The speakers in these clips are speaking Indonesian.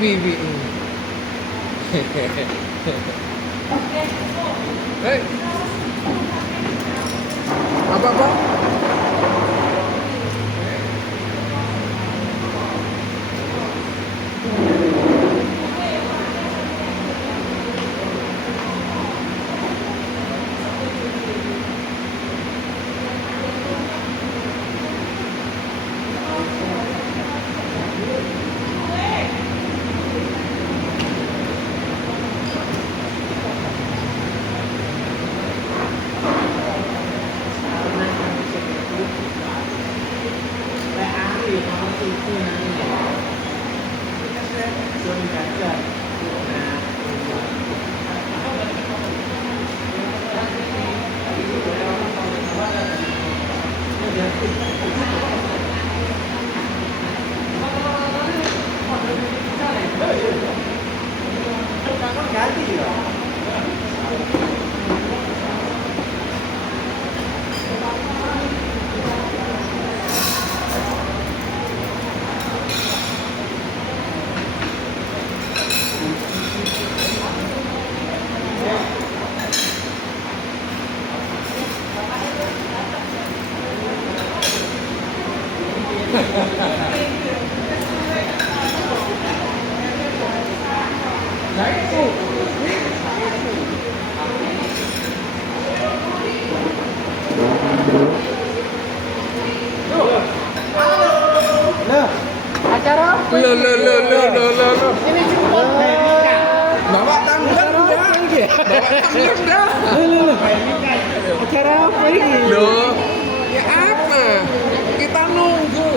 Bibi. Hei. Apa? Acara apa? Loh. Ini cuma Bawa tanggal udah. acara apa ini? Loh, ya apa? Kita nunggu.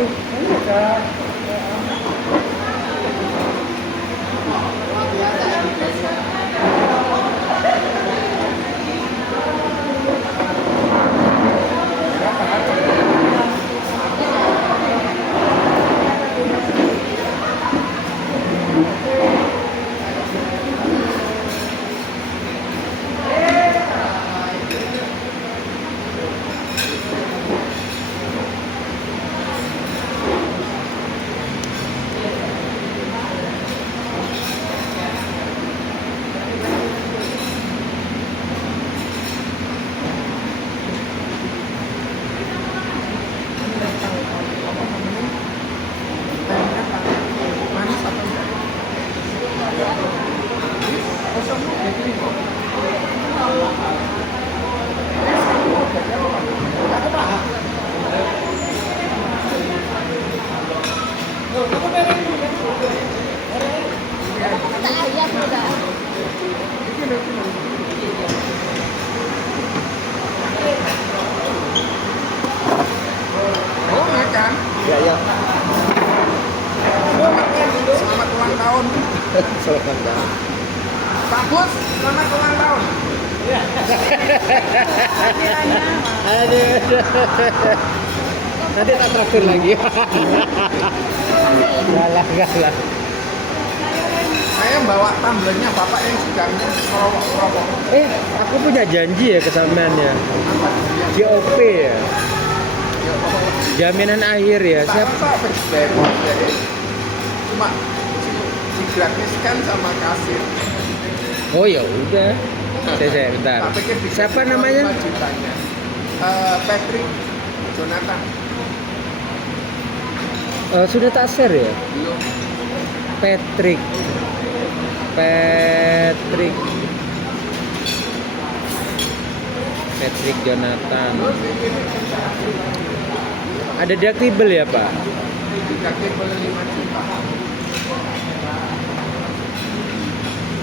Oh, makan. Ya. Selamat ulang tahun. Selamat datang. Pak Bos, selamat ulang tahun. Aduh. Nanti tak traktir lagi. Galah. Saya bawa tumblernya Bapak yang sedang merokok. Aku punya janji ya ke sampeannya. JOP ya. Jaminan akhir ya. Siap. Cuma digratiskan sama kasir. Oh ya udah. Saya bentar. Tak pikir bisa Siapa namanya? 5 jutanya. Patrick Jonathan. Sudah tak share ya? Belum. Patrick Jonathan. Ada deductible ya Pak? Deductible 5 juta.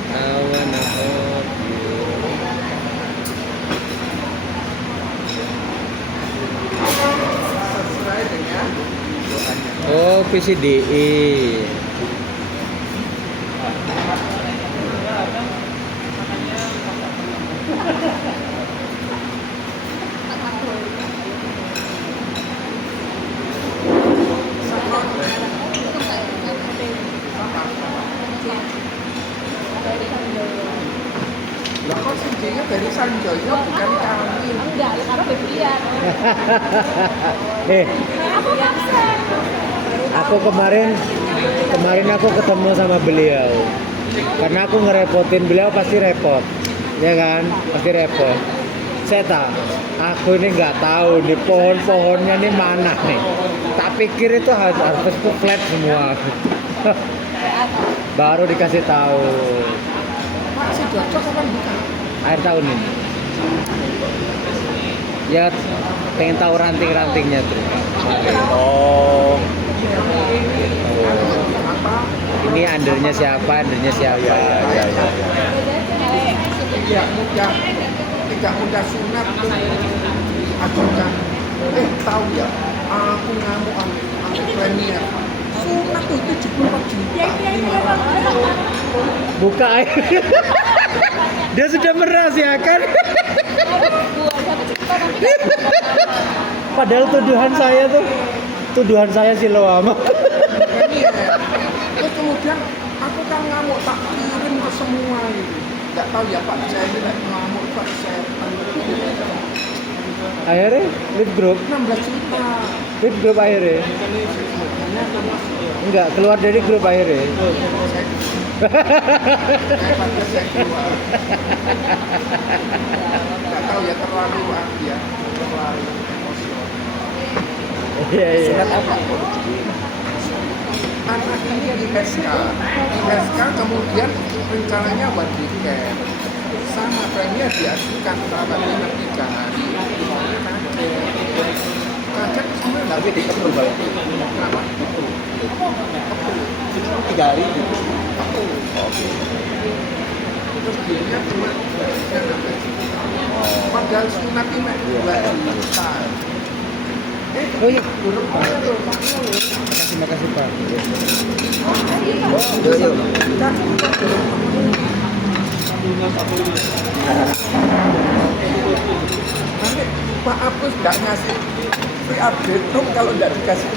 Awan Sesuai dengan doanya. Oh, PCDE. Lah kok cincinnya dari Sanjoyo bukan kami? Enggak, karena Febrian. Eh, Aku paksa. aku kemarin Kemarin aku ketemu sama beliau. Karena aku ngerepotin beliau pasti repot. Ya kan? Pasti repot. Saya tahu, aku ini nggak tahu nih pohon-pohonnya nih mana nih. Tak pikir itu harus flat semua. Baru dikasih tahu. Pak, si Jojo kapan buka? Akhir tahun ini. Ya pengen tahu ranting-rantingnya tuh. Oh. Apa? Ini undernya siapa? Undernya siapa? Ya. Tidak mudah sunat tuh. Ajukan. Tahu ya? Aku ngamuk aku premier. Sunat tuh 74 juta. Buka air. Dia sudah merahasiakan. Padahal tuduhan saya Siloam. Premier. Terus kemudian aku kan ngamuk tak kirim ke semua ini. Nggak tahu ya Pak, saya ini ngamuk Pak, saya Akhirnya lead group 16 juta. akhirnya. Enggak, keluar dari grup akhirnya. Saya keluar. Nggak tahu ya, terlalu ya. Terlalu emosional. Iya. Surat apa? Anak ini di SK kemudian rencananya buat weekend. Sama premier diajukan terabatnya 3 hari. Kaget semua nggak bisa dikepul balik. Kenapa? Kepul. 3 hari gitu. Kepul. Terus dia cuma padahal sunat ini 2 juta. Oh iya. Buruk banget loh. Makasih Pak. Nanti Pak Apus nggak ngasih free update tuh kalau nggak dikasih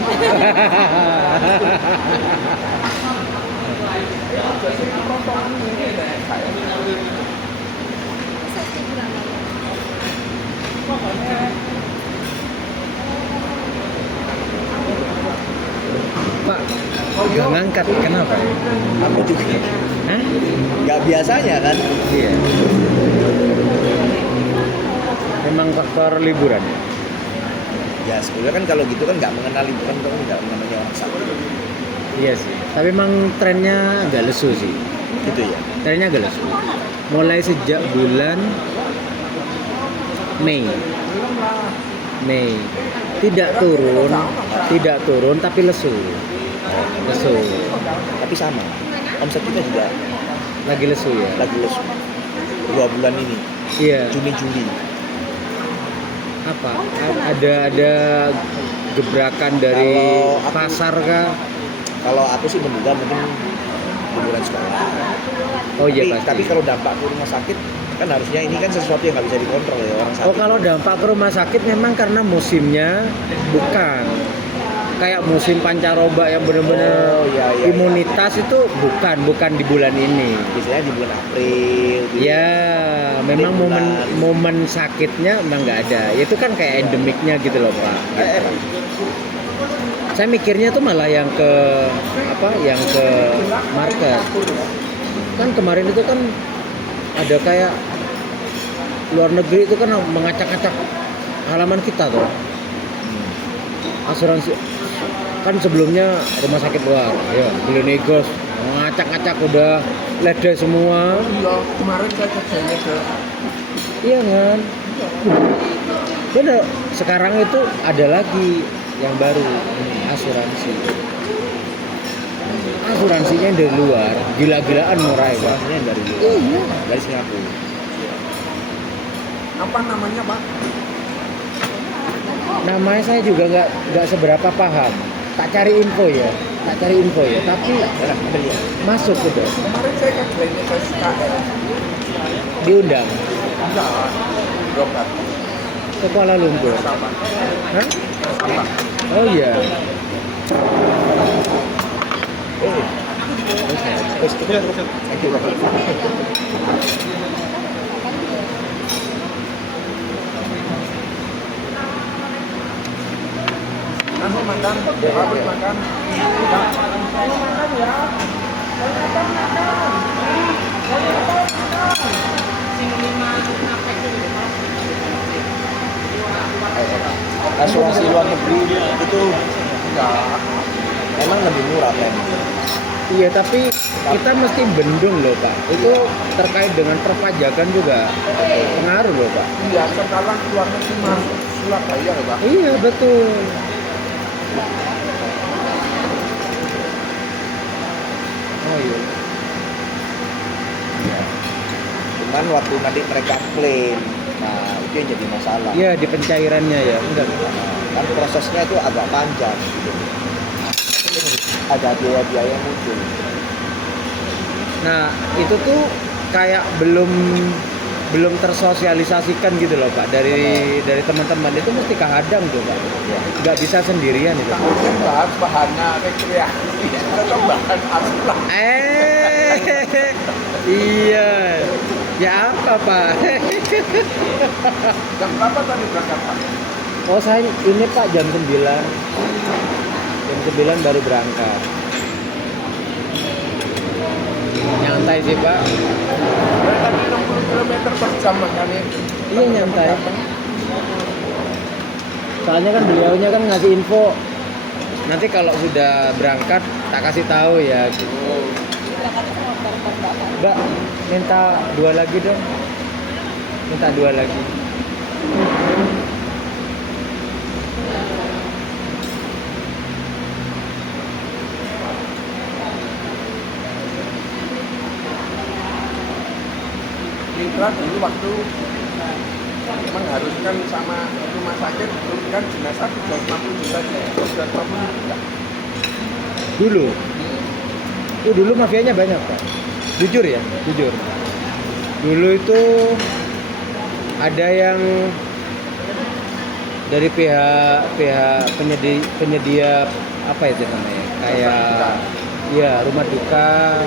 Pak, nggak ngangkat, kenapa? Aku juga Hah? nggak biasanya kan. Iya. Memang faktor liburan. Ya sebenarnya kan kalau gitu kan nggak mengenal liburan, kan nggak namanya orang sakit Iya sih. Tapi memang trennya agak lesu sih. gitu ya. Trennya agak lesu. Mulai sejak bulan Mei. Tidak turun tapi lesu. Tapi sama omset kita juga Lagi lesu ya. lagi lesu 2 bulan ini, Iya. Juni Juli. Apa? Ada gebrakan dari Kalau aku- pasar kah? Kalau aku sih menduga mungkin liburan sekolah. Oh iya tapi, pasti. tapi kalau dampak ke rumah sakit kan harusnya ini kan sesuatu yang nggak bisa dikontrol ya orang sakit. Oh kalau dampak ke rumah sakit memang karena musimnya bukan kayak musim pancaroba yang benar-benar Oh, iya. imunitas itu bukan di bulan ini. Biasanya di bulan April. Gitu. Ya memang bulan. momen sakitnya memang nggak ada. Itu kan kayak endemiknya gitu loh Pak. Ya, Saya mikirnya tuh malah yang ke market. Kan kemarin itu kan ada kayak luar negeri itu kan mengacak-acak halaman kita tuh. Asuransi kan sebelumnya rumah sakit luar, ya beli negos ngacak-ngacak udah lede semua. Iya, kemarin saya kerjanya ke Iya kan. Bener. Sekarang itu ada lagi yang baru asuransi. Asuransinya dari luar, gila-gilaan murah ya. Asuransinya dari luar. Iya. Dari Singapura. apa namanya Pak? Namanya saya juga nggak seberapa paham. Tak cari info ya. Tapi Ya, ambil ya. masuk gitu. Kemarin saya kerjanya ke SKL. Diundang Enggak, berobat ke Kuala Lumpur. sama. Hah? Sama. Oh iya. Thank you, Bapak. makan, pabrik makan. Asuransi luar negeri itu Enggak. emang lebih murah kan? Iya, tapi kita mesti bendung loh Pak. Itu terkait dengan perpajakan juga pengaruh loh Pak. Iya, sekarang luar negeri masuk Surabaya loh Pak. Iya betul. Oh iya. Cuman waktu nanti mereka klaim, nah itu yang jadi masalah. Iya di pencairannya ya. Enggak. Kan prosesnya itu agak panjang gitu. Ada biaya-biaya yang muncul. Nah itu tuh kayak belum tersosialisasikan gitu loh Pak dari teman-teman, itu mesti kehadang tuh Pak. Nggak bisa sendirian itu. Takutnya bahas bahannya rekreasi atau bahan asulah. Iya. Ya apa Pak? Jam berapa tadi berangkat Pak? Oh saya ini Pak jam 9. Jam 9 baru berangkat. Nyantai sih Pak. Berangkat 60 km per jam makanya. Iya nyantai. Soalnya kan beliaunya kan ngasih info. Nanti kalau sudah berangkat tak kasih tahu ya. Mbak, minta 2 lagi dong. Minta 2 lagi. Mitra dulu waktu mengharuskan sama rumah sakit turunkan jenazah 350 juta, 350 juta. Dulu. Dulu mafianya banyak Pak. Jujur ya, jujur. Dulu itu ada yang dari pihak penyedia apa itu namanya? Kayak ya rumah duka.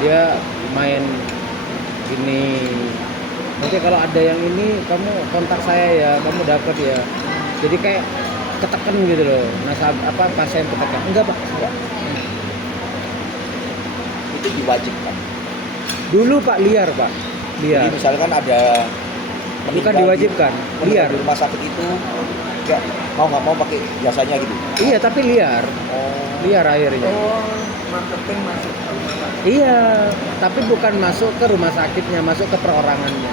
Dia main gini. Nanti kalau ada yang ini kamu kontak saya ya, kamu dapat ya. Jadi kayak ketekan gitu loh. Pasien ketekan. Enggak Pak, enggak. Itu diwajibkan. Dulu Pak liar Pak. Liar. Jadi misalkan ada Bukan diwajibkan, liar. Di rumah sakit itu kayak mau nggak mau pakai jasanya gitu. Iya tapi liar. Liar akhirnya. Oh, marketing masuk ke rumah sakit. Iya, tapi bukan masuk ke rumah sakitnya, masuk ke perorangannya.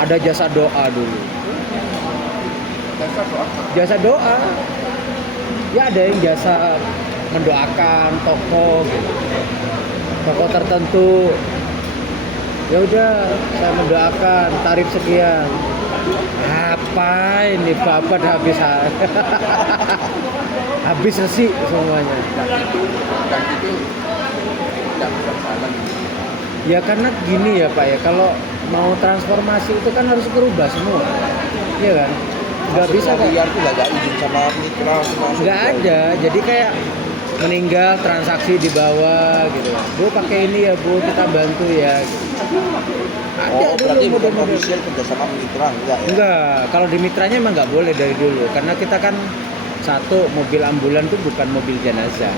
Ada jasa doa dulu. Jasa doa. Jasa doa. Ya ada yang jasa mendoakan toko gitu. Toko tertentu. Ya udah, saya mendoakan tarif sekian. Apa ini Bapak habis habis resi semuanya. Dan itu tidak bisa jalan. Ya karena gini ya Pak ya, kalau mau transformasi itu kan harus berubah semua. Iya kan? Nggak bisa kan? Liar tuh nggak izin sama mitra semua. Nggak ada. Jadi kayak meninggal transaksi di bawah gitu. Bu pakai ini ya Bu, kita bantu ya. Gitu. Ada Berarti dulu bukan model-model. official kerjasama mitra enggak ya? Enggak, kalau di mitranya emang nggak boleh dari dulu. Karena kita kan satu, mobil ambulan itu bukan mobil jenazah.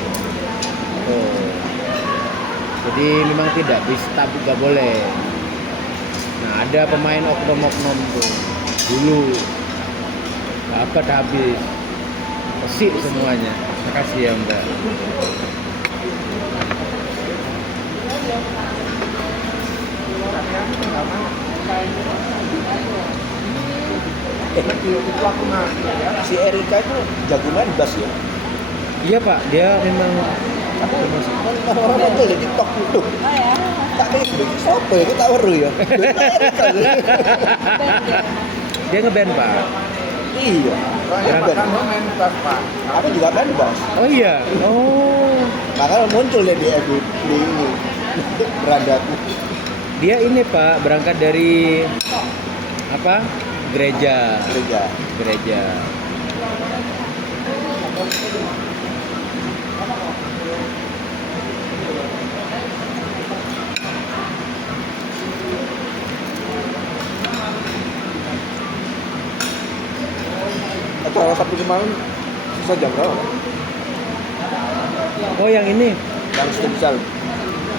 Oh. Jadi memang tidak bisa, tapi nggak boleh. Nah ada pemain oknum-oknum tuh dulu dapat habis resik semuanya. Makasih ya Mbak. Itu aku ngerti ya. Si Erika itu jago main bass ya? Iya Pak, dia memang Orang betul ya TikTok itu. Tak kayak gitu, siapa ya? Itu tak baru ya? dia ngeband Pak. Iya. Soalnya Berangkat. bahkan main bass Pak. Aku juga main bass. Oh iya. Oh. Makanya muncul ya di ini. Berandaku. Dia ini Pak, berangkat dari apa? Gereja. Gereja. Acara Sabtu kemarin Bisa jam berapa? Pak? Oh yang ini Yang Stimsel.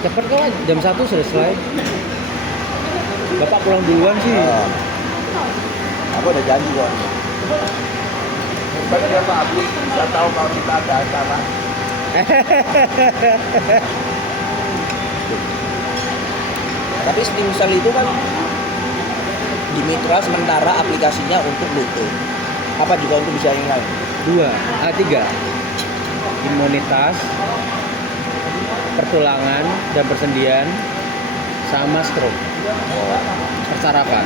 cepet kok, jam 1 selesai. Bapak pulang duluan sih. Oh. Aku udah janji kok. Hebat ya Pak Abdi, bisa tahu kalau kita ada acara. Tapi Stimsel itu kan di Mitra sementara aplikasinya untuk Lute. Apa juga untuk bisa yang lain? 3 imunitas, pertulangan dan persendian, sama stroke, persarafan.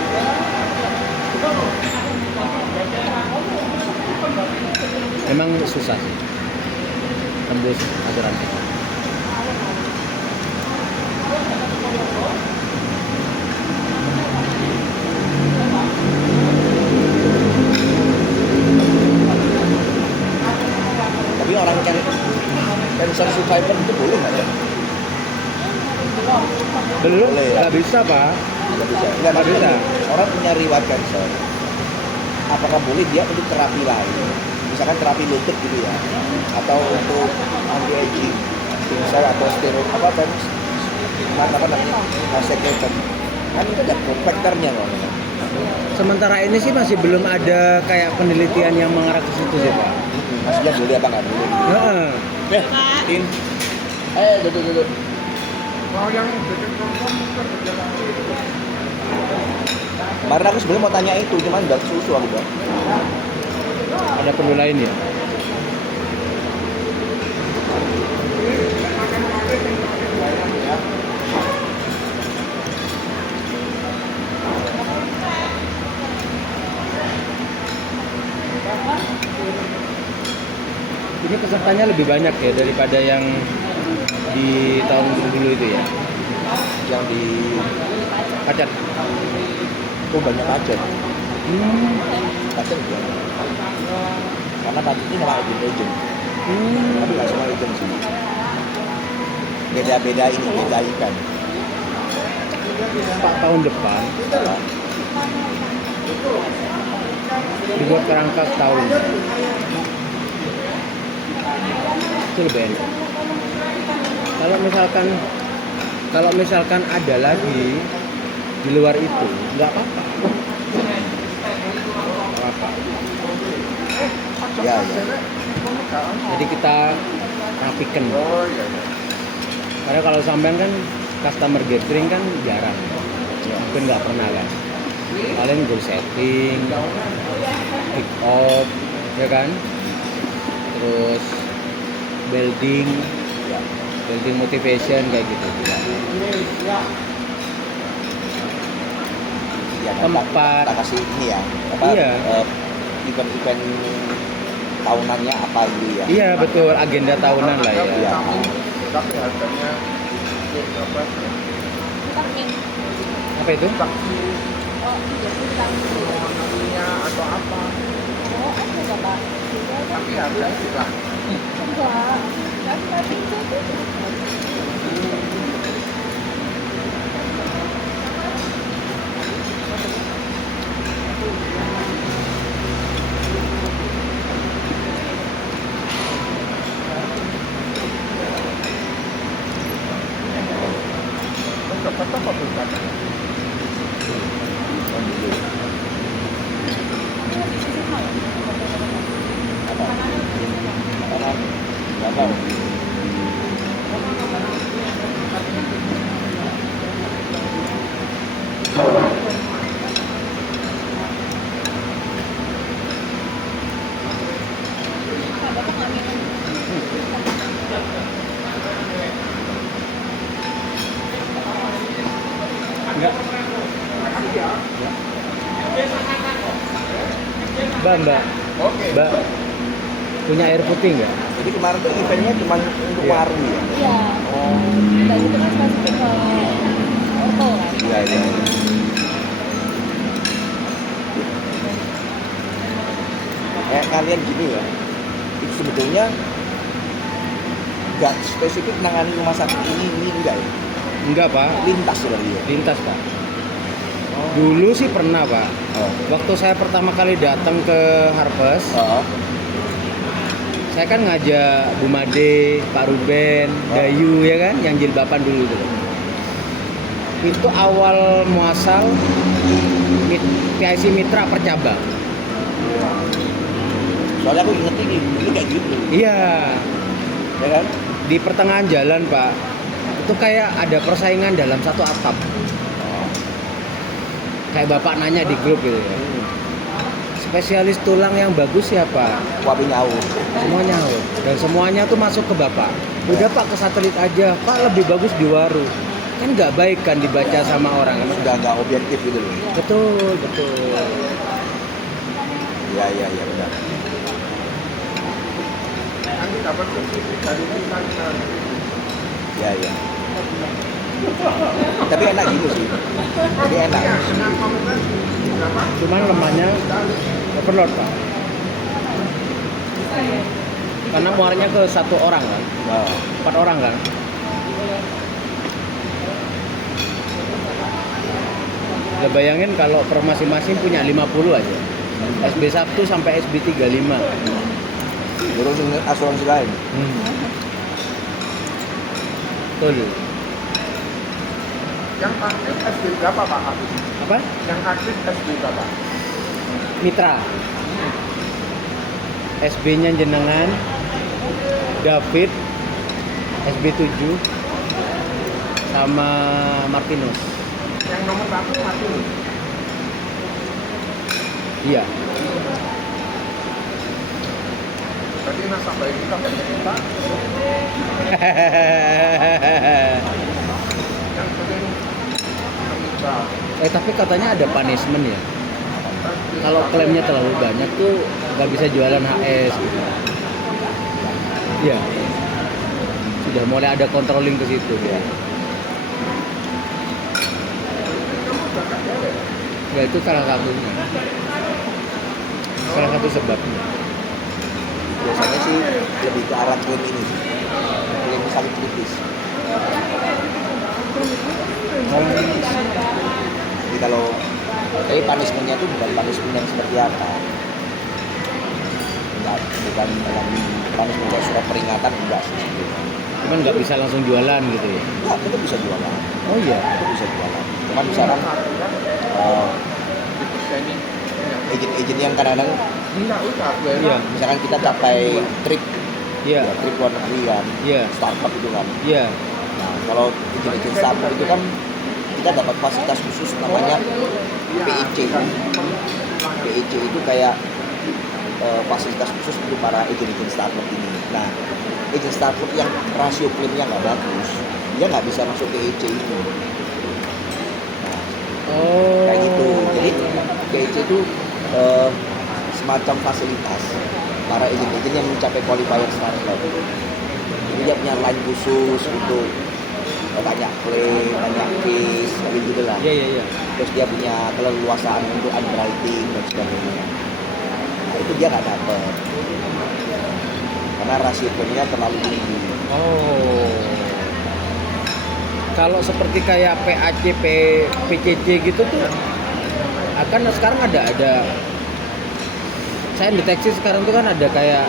Memang susah sih tembus asuransi. Tapi orang cancer survivor itu boleh nggak ya? Belum, Boleh ya? nggak bisa Pak. Nggak bisa. Nggak Nggak bisa. bisa. Orang punya riwayat cancer. Apakah boleh dia untuk terapi lain? Misalkan terapi lutut gitu ya, atau untuk anti aging, stimsel atau steroid apa namanya, secretor. Kan itu ada faktornya loh. Sementara ini sih masih belum ada kayak penelitian yang mengarah ke situ sih Pak. Maksudnya boleh apa nggak boleh? Heeh. Tin. Duduk. Mau yang dekat nonton kan berjalan. Kemarin aku sebenarnya mau tanya itu, cuman nggak susu aku Bang. Ada perlu lain ya? Ini pesertanya lebih banyak ya daripada yang di tahun dulu itu ya. Yang di Pacat. banyak pacet. Pacet ya. Karena pacet ini nama agent. Tapi nggak semua agent sih. Beda-beda ini, beda ikan. Pak tahun depan dibuat kerangka setahun. Itu lebih enak. Kalau misalkan ada lagi di luar itu, nggak apa-apa. Nggak apa-apa. Ya. Jadi kita rapikan. Oh iya. Karena kalau sampean kan customer gathering kan jarang, mungkin nggak pernah kan. Paling goal setting, pick up, ya kan. Terus building motivation kayak gitu. Ya, Tempat. kita kasih ini ya. Iya. Event-event tahunannya apa gitu ya. Iya betul, agenda tahunan lah ya. Iya. Tapi harganya berapa? Apa itu? Saksi namanya atau apa? Tapi harga juga. Dapat apa bukan? Nggak tahu. Enggak. Mbak, Oke. Mbak, punya air putih nggak? Jadi kemarin tuh eventnya cuma untuk Iya. Waru ya. Iya. Dan itu kan spesifik ke orto kan. Iya. Kayak kalian gini ya. Itu sebetulnya nggak spesifik nangani rumah sakit ini enggak ya. Enggak Pak, Lintas sebenarnya. Ya. lintas Pak. Dulu sih pernah Pak. Oh. Waktu saya pertama kali datang ke Harvest, Oh. Saya kan ngajak Bu Made, Pak Ruben, Dayu ya kan, yang jilbaban dulu tuh. Itu awal muasal PIC Mitra Percabang. Soalnya aku inget ini dulu kayak gitu, Iya, ya kan? di pertengahan jalan Pak. Itu kayak ada persaingan dalam satu atap. Kayak bapak nanya di grup gitu ya. Spesialis tulang yang bagus siapa? Wabi nyawu. Semua nyaut. Dan semuanya tuh masuk ke bapak. Udah Pak ke satelit aja. Pak lebih bagus di Waru. Kan nggak baik kan dibaca sama orang. Sudah nggak objektif gitu loh. Betul, betul. Iya benar. Nanti dapat subsidi dari kita. Iya. Tapi enak gitu sih. Jadi enak. Ya, dengan komunitas berapa? Cuman lemahnya overload Pak. Karena muarnya ke satu orang kan. Nah, 4 orang kan. Udah bayangin kalau per masing-masing punya 50 aja. SB 1 sampai SB 35. terus asuransi lain. Betul. Yang aktif SD berapa Pak? Aktif? Apa? Yang aktif SD berapa? Mitra. SB-nya jenengan David SB 7 sama Martinus. Yang nomor 1 mati. Iya. Berarti nasabah kita banyak kita. Yang penting kita. Tapi katanya ada punishment ya. Kalau klaimnya terlalu banyak tuh nggak bisa jualan HS. Gitu. Iya. Sudah mulai ada controlling ke situ ya. Ya itu salah satunya. Salah satu sebabnya. Biasanya sih lebih ke arah klaim ini sih. Klaim saling kritis. Jadi kalau punishment-nya itu bukan punishment yang seperti apa. Enggak, bukan dalam punishment kayak surat peringatan enggak sih sebenarnya. Cuman nggak bisa langsung jualan gitu ya. Enggak, itu bisa jualan. Oh iya. Itu bisa jualan. Cuman misalkan agent-agent yang kadang-kadang Enggak usah, gue Iya. misalkan kita capai trip Iya. trip luar negeri kan, Iya. startup itu kan. Iya. Nah, kalau agent-agent startup itu kan kita dapat fasilitas khusus namanya PIC. PIC itu kayak fasilitas khusus untuk para agent-agent startup ini. Nah, agent startup yang rasio klaimnya nggak bagus, dia nggak bisa masuk PIC itu. Nah, Oh. kayak gitu. Jadi PIC itu semacam fasilitas para agent-agent yang mencapai qualifier startup. Jadi dia punya line khusus untuk banyak claim, banyak case, gitu lah. Iya. Terus dia punya keleluasaan untuk underwriting dan sebagainya. Nah, itu dia nggak dapat karena rasio klaimnya terlalu tinggi. Oh. Kalau seperti kayak PAC, PCC gitu tuh akan sekarang ada saya deteksi sekarang tuh kan ada kayak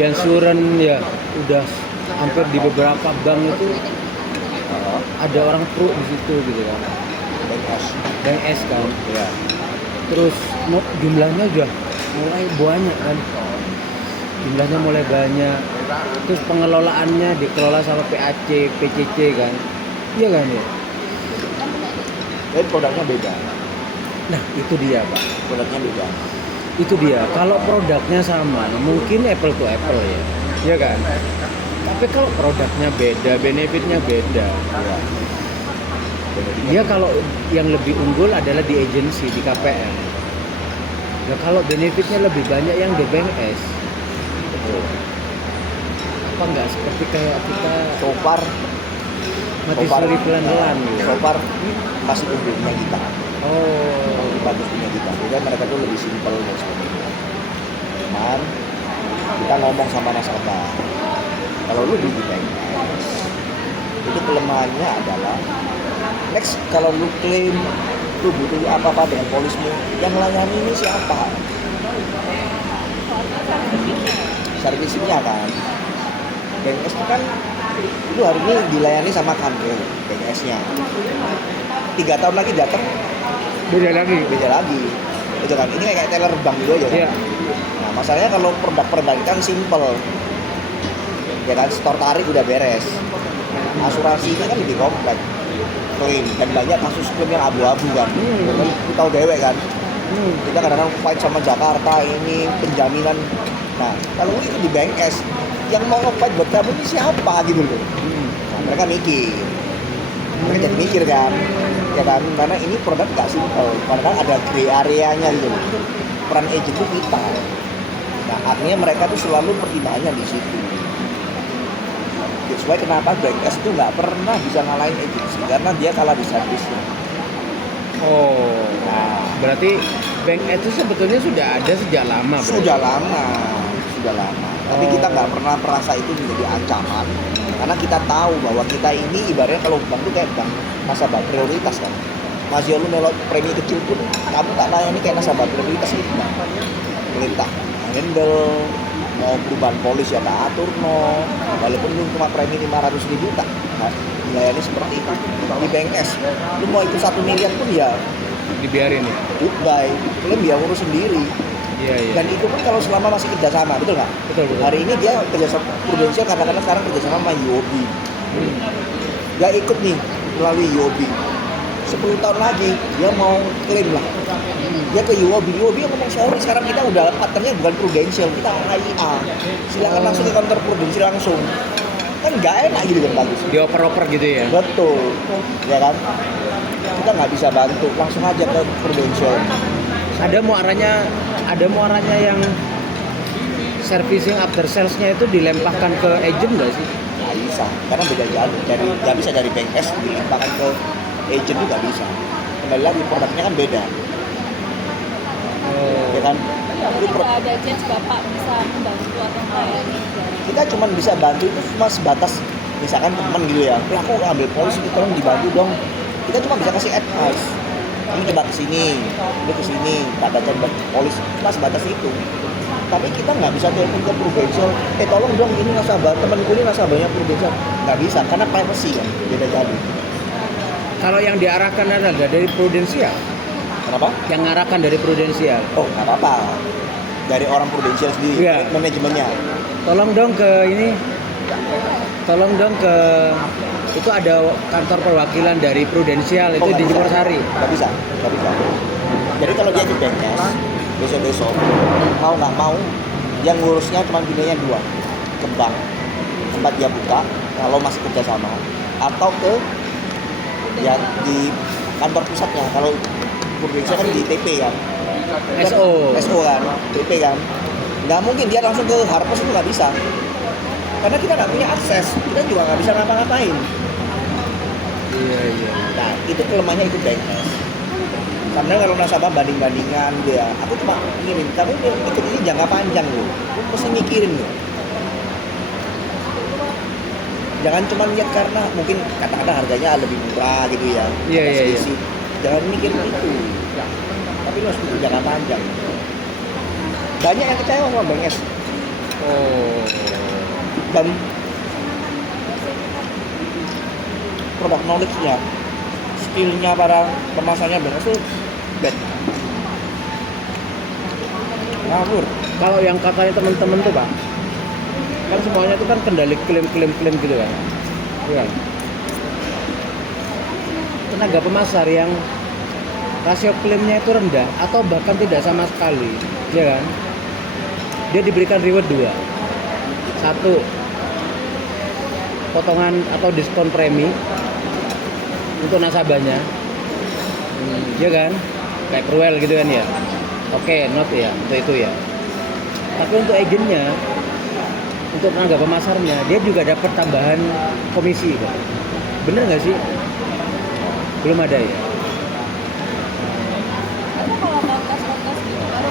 insurance ya udah hampir di beberapa bank itu ada orang pro di situ gitu kan. Bank S kan. Ya. Terus jumlahnya udah mulai banyak kan. Jumlahnya mulai banyak. Terus pengelolaannya dikelola sama PAC, PCC kan. Iya kan ya? Dan produknya beda. Nah, itu dia, Pak. Produknya beda. Itu dia. Kalau produknya sama, mungkin apple to apple ya. Iya kan? Tapi kalau produknya beda, benefitnya beda. Ya. Dia kalau yang lebih unggul adalah di agensi, di KPM. Ya kalau benefitnya lebih banyak yang di Bank S. Betul. Apa enggak seperti kayak kita So far mati suri pelan-pelan gitu. So far masih unggulnya kita. Oh, Lebih bagus punya kita. Jadi mereka tuh lebih simpel dan sebagainya. Cuman kita ngomong sama nasabah. Kalau lu di Bank S, itu kelemahannya adalah next kalau lu klaim lu butuh apa-apa dengan polismu, yang melayani ini siapa? servicingnya kan. BNS itu kan itu hari ini dilayani sama Kanwil BNS-nya. 3 tahun lagi datang Beda lagi. beda lagi. Itu kan ini kayak teller bank gitu aja. Iya. Kan? Nah, masalahnya kalau produk perbankan simple. Ya kan, store tarik udah beres. Asuransinya kan lebih kompleks. Klaim dan banyak kasus klaim yang abu-abu kan. Kita tahu dewek kan. Kita kadang-kadang fight sama Jakarta ini penjaminan. Nah, kalau itu di BNS yang mau fight buat kamu ini siapa gitu loh. Nah, mereka mereka jadi mikir kan, ya kan, karena ini produk gak simple, padahal ada gray areanya gitu loh. Peran agent itu kita. Nah, artinya mereka tuh selalu pertimbangannya di situ. That's why kenapa BNS itu nggak pernah bisa ngalahin agency karena dia kalah di servisnya. Oh, Nah, berarti bank itu sebetulnya sudah ada sejak lama. berarti? sudah lama. Tapi Oh. kita nggak pernah merasa itu menjadi ancaman karena kita tahu bahwa kita ini ibaratnya kalau bank itu kayak bank nasabah prioritas kan. Masih lu melok premi kecil pun kamu tak layani kayak nasabah prioritas itu. Pemerintah handle mau perubahan polis ya tak atur no, walaupun lu cuma premi 500.000 tak dilayani seperti itu. Di BNS lu mau itu 1 miliar pun ya Dibiarin ya. goodbye, lu biar urus sendiri. Iya, iya. Dan itu pun kalau selama masih kerjasama, betul nggak? Betul. Hari ini dia kerjasama Prudential kadang-kadang sekarang kerjasama sama UOB. Dia ikut nih melalui UOB. 10 tahun lagi dia mau klaim lah. Dia ke UOB yang ngomong sorry sekarang kita udah partnernya bukan Prudential, kita AIA. Silakan langsung ke kantor Prudential langsung. Kan nggak enak gitu kan bagus. Dioper-oper gitu ya. Betul, ya kan? Kita nggak bisa bantu, langsung aja ke Prudential. Ada muaranya yang servicing after sales-nya itu dilempahkan ke agent nggak sih? Nggak bisa, karena beda jalur. Nggak bisa dari BNS dilimpahkan ke agent juga bisa. Kembali lagi produknya kan beda, ya kan? Tapi nggak ada chance Bapak bisa membantu atau melayani negara. Kita cuma bisa bantu itu cuma sebatas misalkan teman gitu ya. Aku ambil polis itu tolong dibantu dong. Kita cuma bisa kasih advice. Ini coba kesini, ini kesini, tak ada polis, cuma sebatas itu. Tapi kita nggak bisa telepon ke Prudential, tolong dong ini nasabah, temanku ini nasabahnya Prudential. Nggak bisa, karena privacy kan, beda jalur. Kalau yang diarahkan adalah dari Prudential, Kenapa? yang ngarahkan dari Prudential. Oh, nggak apa-apa. Dari orang Prudential sendiri, Iya. manajemennya. Tolong dong ke itu ada kantor perwakilan dari Prudential itu Oh, nggak di bisa. Jemur Sari. Nggak bisa. Jadi kalau dia ikut BNS, besok-besok, mau nggak mau, yang ngurusnya cuma bininya 2. Ke bank, tempat dia buka, kalau masih kerjasama. Atau ke yang di kantor pusatnya, kalau Prudential kan di TP kan. SO kan, TP kan. Nggak mungkin dia langsung ke Harpers itu nggak bisa. Karena kita nggak punya akses, kita juga nggak bisa ngapa-ngapain. Iya, iya. Nah, itu kelemahannya itu BNS. Karena kalau nasabah banding-bandingan dia, aku cuma ngirim, kamu ikut ini jangka panjang loh, aku mesti mikirin loh. Jangan cuma lihat karena mungkin kata-kata harganya lebih murah gitu ya. Iya, ada iya, iya. selisih. Jangan mikirin itu. Tapi lo harus mikir jangka panjang. Banyak yang kecewa sama BNS. Oh. Dan produk knowledge-nya, skill-nya para pemasarnya BNS itu bad. Ngawur. Kalau yang katanya teman-teman tuh Pak, kan semuanya itu kan kendali klaim gitu kan. Iya. Tenaga pemasar yang rasio klaimnya itu rendah atau bahkan tidak sama sekali, ya kan? Dia diberikan reward 2. 1, potongan atau diskon premi untuk nasabahnya, ya kan? Kayak Cruel gitu kan ya. Oke, not ya untuk itu ya. Tapi untuk agennya, untuk tenaga pemasarnya, dia juga dapat tambahan komisi, Pak. Bener nggak sih? Belum ada ya. Tapi kalau kontes-kontes gitu kan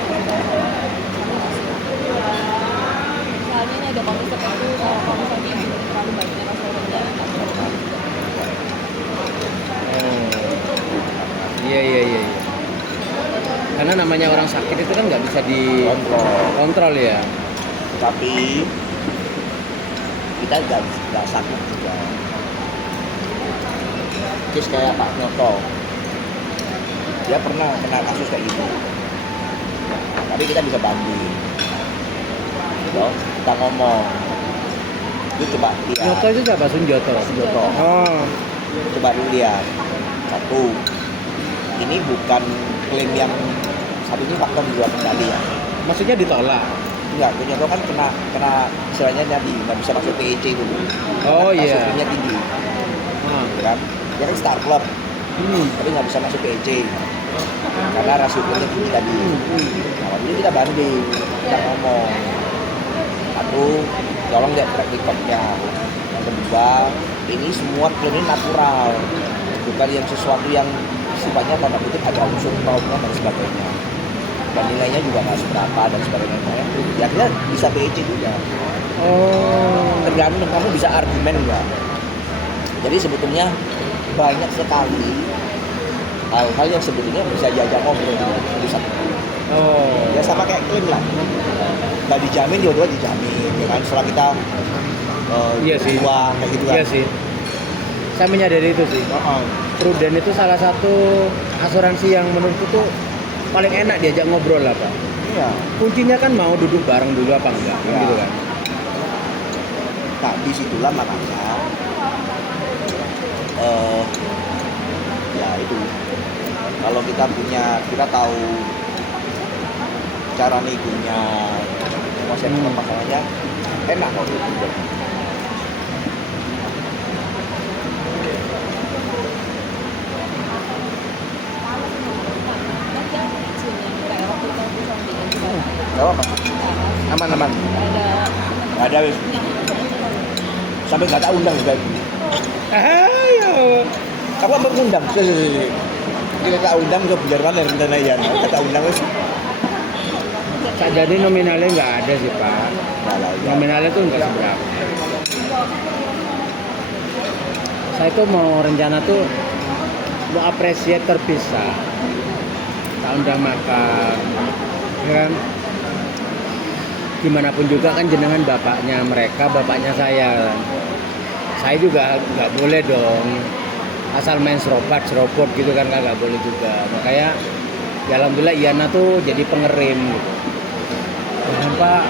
misalnya ini ada kontes tertentu kalau misalnya ini terlalu banyak rasa rendah Iya. Karena namanya orang sakit itu kan nggak bisa dikontrol ya. Tapi kita nggak sakit juga. Case kayak Pak Nyoto, dia pernah kena kasus kayak gitu. Tapi kita bisa banding. Gitu. Kita ngomong. Lu coba lihat. Nyoto itu siapa? Sunjoto. Nyoto. Oh. Coba lu lihat. Satu, ini bukan klaim yang satu ini faktor di luar kendali ya. Maksudnya ditolak. Enggak, Nyoto kan kena istilahnya tadi nggak bisa masuk PEC dulu. Oh iya. Kasusnya tinggi, Ah. kan? Dia kan star club, tapi nggak bisa masuk PEC karena rasio klubnya tinggi tadi. Nah, waktu itu kita banding, kita ngomong. Satu, tolong lihat track recordnya. Yang kedua, ini semua klaim ini natural, bukan yang sesuatu yang sifatnya tanda kutip ada unsur trauma dan sebagainya. Dan nilainya juga nggak seberapa dan sebagainya. Ya kita bisa PEC juga. Oh. Tergantung kamu bisa argumen nggak. Jadi sebetulnya banyak sekali hal-hal yang sebetulnya bisa diajak ngobrol di satu. Oh. Ya sama kayak klaim lah. Nggak dijamin, dua-dua dijamin. Ya kan? Setelah kita Iya sih. uang kayak gitu kan. Iya sih. Saya menyadari itu sih. Prudent itu salah satu asuransi yang menurutku tuh paling enak diajak ngobrol lah Pak. Iya. Kuncinya kan mau duduk bareng dulu apa enggak, kan Ya. gitu kan. Nah disitulah makanya ya itu kalau kita tahu cara negonya konsep permasalahannya enak kok gitu. Gak apa-apa. Aman. Ada wis. Sampai gak tak undang juga. Ayo. Aku apa undang? Kita tak undang ke biar mana rencana ya. Kita tak undang wis. Jadi nominalnya nggak ada sih Pak. Nah, ya. Nominalnya tuh nggak seberapa. Saya tuh mau rencana tuh mau appreciate terpisah. Tak undang makan, ya kan? Gimana pun juga kan jenengan bapaknya mereka, bapaknya saya. Saya juga nggak boleh dong asal main serobot gitu kan nggak boleh juga. Makanya ya alhamdulillah Iyana tuh jadi pengerim gitu. Dan Pak,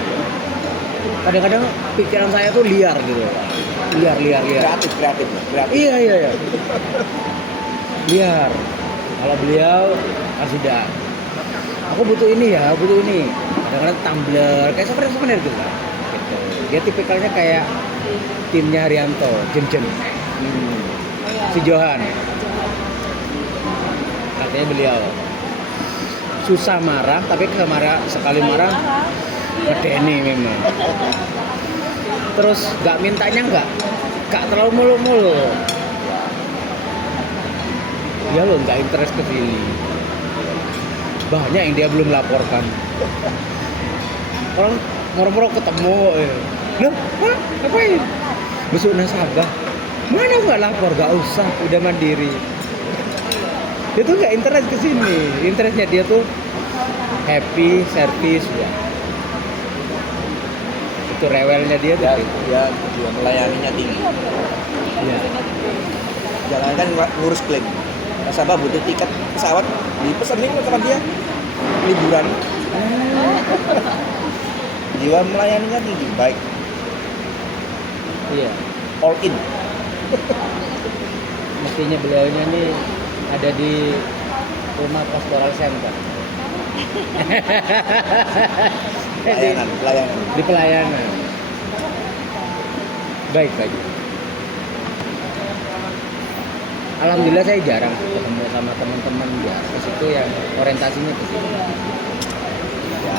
kadang-kadang pikiran saya tuh liar gitu, liar. Kreatif. Iya. Liar. Kalau beliau sudah, aku butuh ini. Kadang-kadang tumbler, kayak souvenir gitu lah. Gitu. Dia tipikalnya kayak timnya Haryanto, Jem. Si Johan. Katanya beliau susah marah, tapi sekali marah ngedeni memang. Terus nggak mintanya nggak terlalu mulu-mulu. Dia loh nggak interest ke sini. Banyak yang dia belum laporkan. Orang moro-moro ketemu, loh, ngapain? Besok nasabah. Mana nggak lapor? Nggak usah, udah mandiri. Dia tuh nggak interest ke sini. Interestnya dia tuh happy, service, ya. Itu rewelnya dia tuh. Ya, melayaninya tinggi. Iya. Jangan kan ngurus klaim. Nasabah butuh tiket pesawat, dipesenin sama dia liburan. Jiwa melayaninya tinggi, baik Iya. all in. Mestinya beliaunya nih ada di rumah pastoral center. Pelayanan. Di pelayanan. Baik. Alhamdulillah saya jarang ketemu sama teman-teman di artis itu yang orientasinya ke situ. Ya,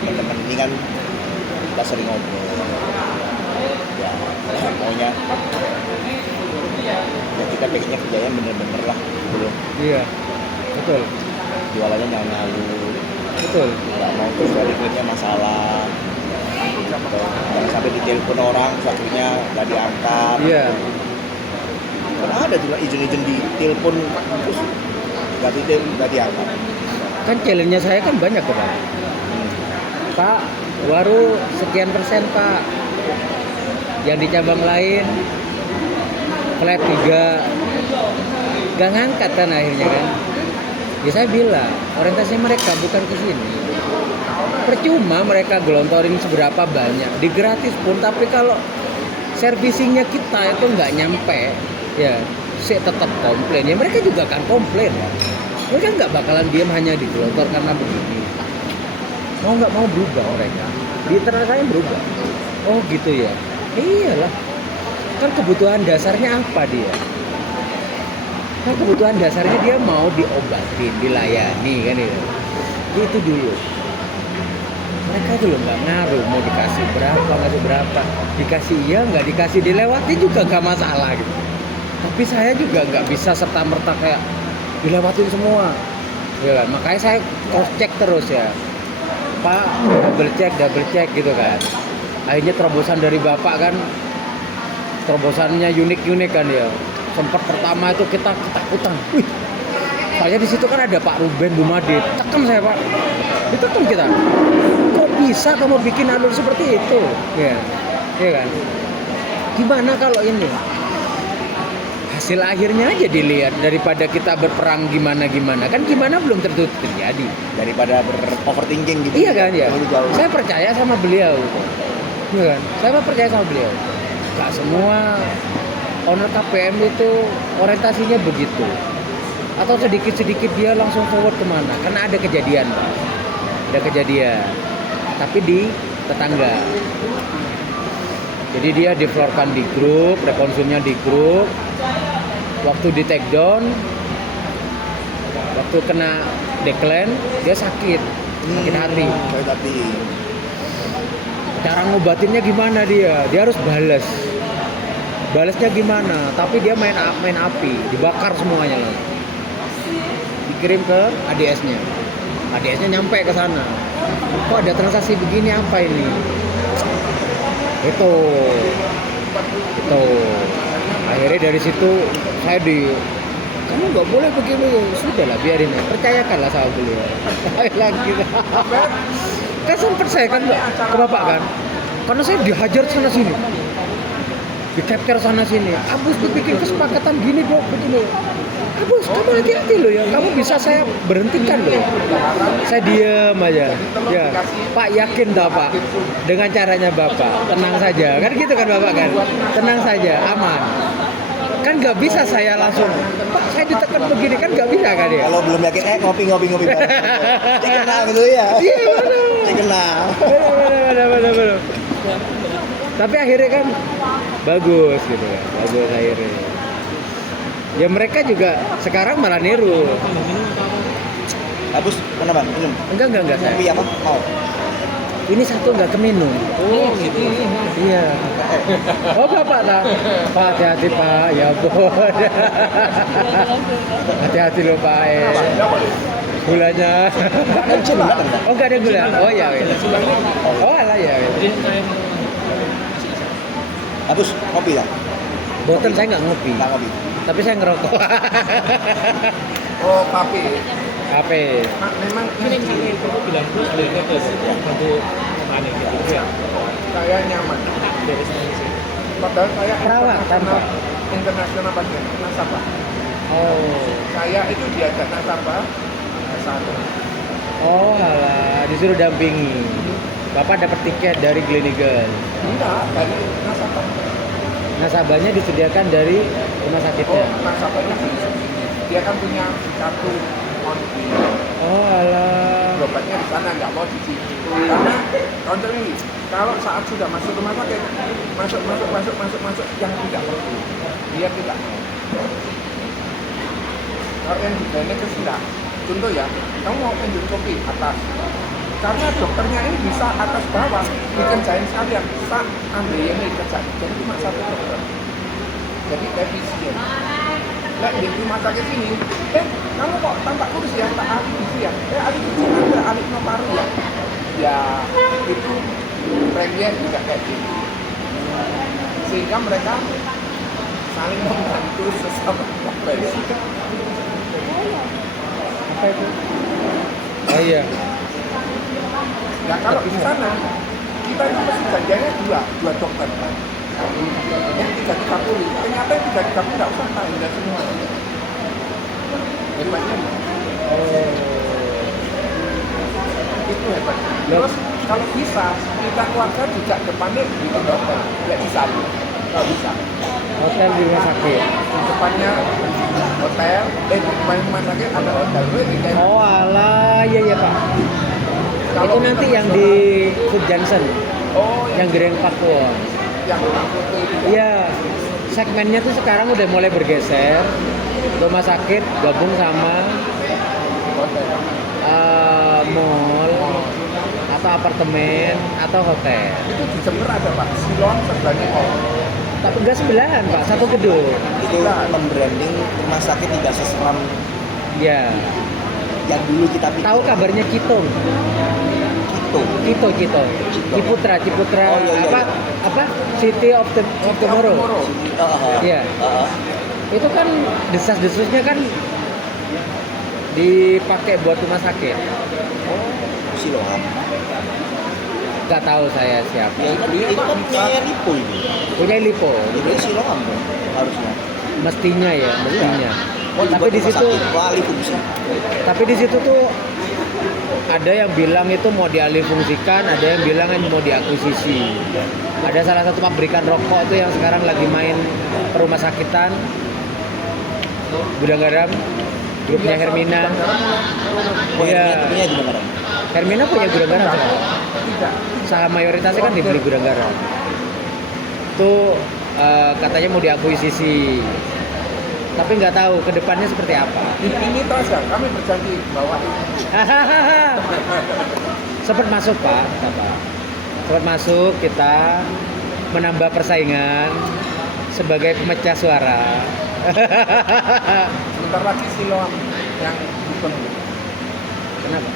teman-teman ini kan kita sering ngobrol. Ya, maunya ya kita pengennya kerjanya bener-bener lah belum Iya, betul. jualannya jangan ngawur, Betul. nggak mau terus dari klipnya masalah atau jangan sampai ditelepon orang satunya nggak diangkat. Iya. Kan ada juga izin-izin di telepon terus nggak diangkat. Kan challenge-nya saya kan banyak Pak. Pak, baru sekian persen Pak. Yang di cabang lain flat 3, gak ngangkat kan akhirnya kan. Ya saya bilang orientasi mereka bukan ke sini. Percuma mereka gelontorin seberapa banyak di gratis pun, tapi kalau servicingnya kita itu nggak nyampe, ya saya tetap komplain. Ya mereka juga akan komplain ya. Mereka nggak bakalan diam hanya digelontor karena begini. Mau nggak mau berubah mereka. Di internal saya berubah. Oh gitu ya. Iyalah. Kan kebutuhan dasarnya apa dia? Kan kebutuhan dasarnya dia mau diobatin, dilayani kan itu. Itu dulu. Mereka dulu nggak ngaruh mau dikasih berapa, ngasih berapa, dikasih iya nggak dikasih dilewati juga nggak masalah gitu. Tapi saya juga nggak bisa serta merta kayak dilewatin semua, ya kan? Makanya saya cross check terus ya, Pak, double check gitu kan. Akhirnya terobosan dari Bapak kan, terobosannya unik kan ya. Sempat pertama itu kita ketakutan. Wih, saya di situ kan ada Pak Ruben Bumadit, tekan saya Pak, ditekan kita. Kok bisa kamu bikin alur seperti itu? Ya kan? Gimana kalau ini? Hasil akhirnya aja dilihat daripada kita berperang gimana kan gimana belum tentu terjadi. Daripada overthinking gitu. Iya kan ya. Terlalu jauh. Saya percaya sama beliau. Iya kan? Saya percaya sama beliau. Gak semua owner KPM itu orientasinya begitu. Atau sedikit-sedikit dia langsung forward kemana? Karena ada kejadian, Pak. Ada kejadian. Tapi di tetangga. Jadi dia diflorkan di grup, rekonsumnya di grup. Waktu di take down, waktu kena decline, dia sakit hati. Sakit hati. Cara ngobatinnya gimana dia? Dia harus balas. Balasnya gimana? Tapi dia main api, dibakar semuanya loh. Dikirim ke ADS-nya. ADS-nya nyampe ke sana. Kok ada transaksi begini apa ini? Itu. Akhirnya dari situ saya kamu nggak boleh begini. Sudahlah biarin ya. Percayakanlah sama beliau. Ayo lagi. Kan sempet saya kan ke Bapak kan. Karena saya dihajar sana sini. Di-capture sana sini. Abus bikin kesepakatan gini dong begini. Abus, kamu hati-hati loh ya. Kamu bisa saya berhentikan loh. Saya diem aja. Ya, Pak yakin tak Pak dengan caranya Bapak. Tenang saja. Kan gitu kan Bapak kan. Tenang saja, aman. Kan nggak bisa saya langsung Pak saya ditekan begini kan nggak bisa kan ya. Kalau belum yakin ngopi bareng. Dikenal gitu ya. Iya benar. Dikenal. Benar. Tapi akhirnya kan bagus gitu kan. Bagus akhirnya. Ya mereka juga sekarang malah niru. Habis mana Bang? Minum. Enggak saya. Kopi apa? Mau. Ini satu nggak keminum. Oh gitu. Iya. Oh Bapak tak? Pak hati-hati Pak. Ya ampun. Hati-hati loh Pak. Gulanya. Oh nggak ada gula. Oh ya. Oh alah ya. Habis kopi lah. Boten saya nggak ngopi. Nggak kopi. Tapi saya ngerokok. Oh, tapi Apa? memang Ini misalnya itu bilang terus beliau terus untuk mana gitu ya. saya nyaman. Dari sini sih. Padahal saya Perawatan, Pak. internasional bagian nasabah. Oh. Saya itu diajak nasabah ke sana. Oh alah, disuruh dampingi. Bapak dapat tiket dari Gleneagles. Enggak, dari nasabah. Nasabahnya disediakan dari rumah sakitnya. Oh, nasabahnya dia kan punya kartu monthly. Oh alah. Berobatnya di sana, nggak mau di sini. Karena counter ini, kalau saat sudah masuk rumah sakit, masuk yang tidak perlu, dia tidak mau. Kalau yang di Gleneagles enggak. Contoh ya, kamu mau endoskopi atas, karena dokternya ini bisa atas bawah dikerjain sekalian. Pak ambil ini kerjain, jadi cuma satu dokter. Jadi efisien. Nah, di rumah sakit ini, kamu kok tampak kurus ya, tak ahli gizi ya, ahli gizi ada, ahli paru ya. Ya, itu premier juga kayak gitu. Sehingga mereka saling membantu sesama profesi. Apa itu? Oh iya. Ya kalau di sana kita itu mesti janjiannya dua dokter. Yang 330, ternyata yang 330 nggak usah tanggal semua. Hebatnya. Itu hebatnya. Terus kalau bisa kita keluarga juga depannya bikin dokter, nggak bisa, nggak bisa. Hotel di rumah sakit. Di depannya hotel, di depan rumah sakit ada hotel. Oh alah, iya Pak. Kalau Itu nanti yang di Food Johnson, yang Gereng Pakuwon. yang putih itu. Iya, segmennya tuh sekarang udah mulai bergeser. Rumah sakit gabung sama Hotel. mall atau apartemen atau hotel. Itu di Jember ada Pak, Silon sebelahnya mall. Tapi enggak sebelahan Pak, satu gedung. Itu membranding rumah sakit tidak seseram Iya. yang dulu kita pikir. Tahu kabarnya Citung? Gitu. Cito. Ciputra. Oh, iya, apa? iya. Apa? City of Tomorrow. Iya. Itu kan desas-desusnya kan dipakai buat rumah sakit. Siloam. Nggak tahu saya siapa. Ya, itu kan punya Lipo ini. Punya Lipo. Jadi Siloam dong harusnya. Mestinya ya, mestinya. Oh, Tapi di situ, wah Lifungsi. tapi di situ tuh ada yang bilang itu mau dialihfungsikan, ada yang bilang mau diakuisisi. Ada salah satu pabrikan rokok tuh yang sekarang lagi main ke rumah sakitan, Gudang Garam, grupnya Hermina. Iya, Punya di mana? Hermina punya Gudang Garam sekarang. Tidak. Saham mayoritasnya kan dibeli Gudang Garam. Tuh katanya mau diakuisisi. Tapi nggak tahu ke depannya seperti apa. Ini tahu nggak? Kami berjanji bahwa ini. Sempat masuk Pak, sempat masuk kita menambah persaingan sebagai pemecah suara. Sebentar lagi Siloam yang dipenuhi. Kenapa?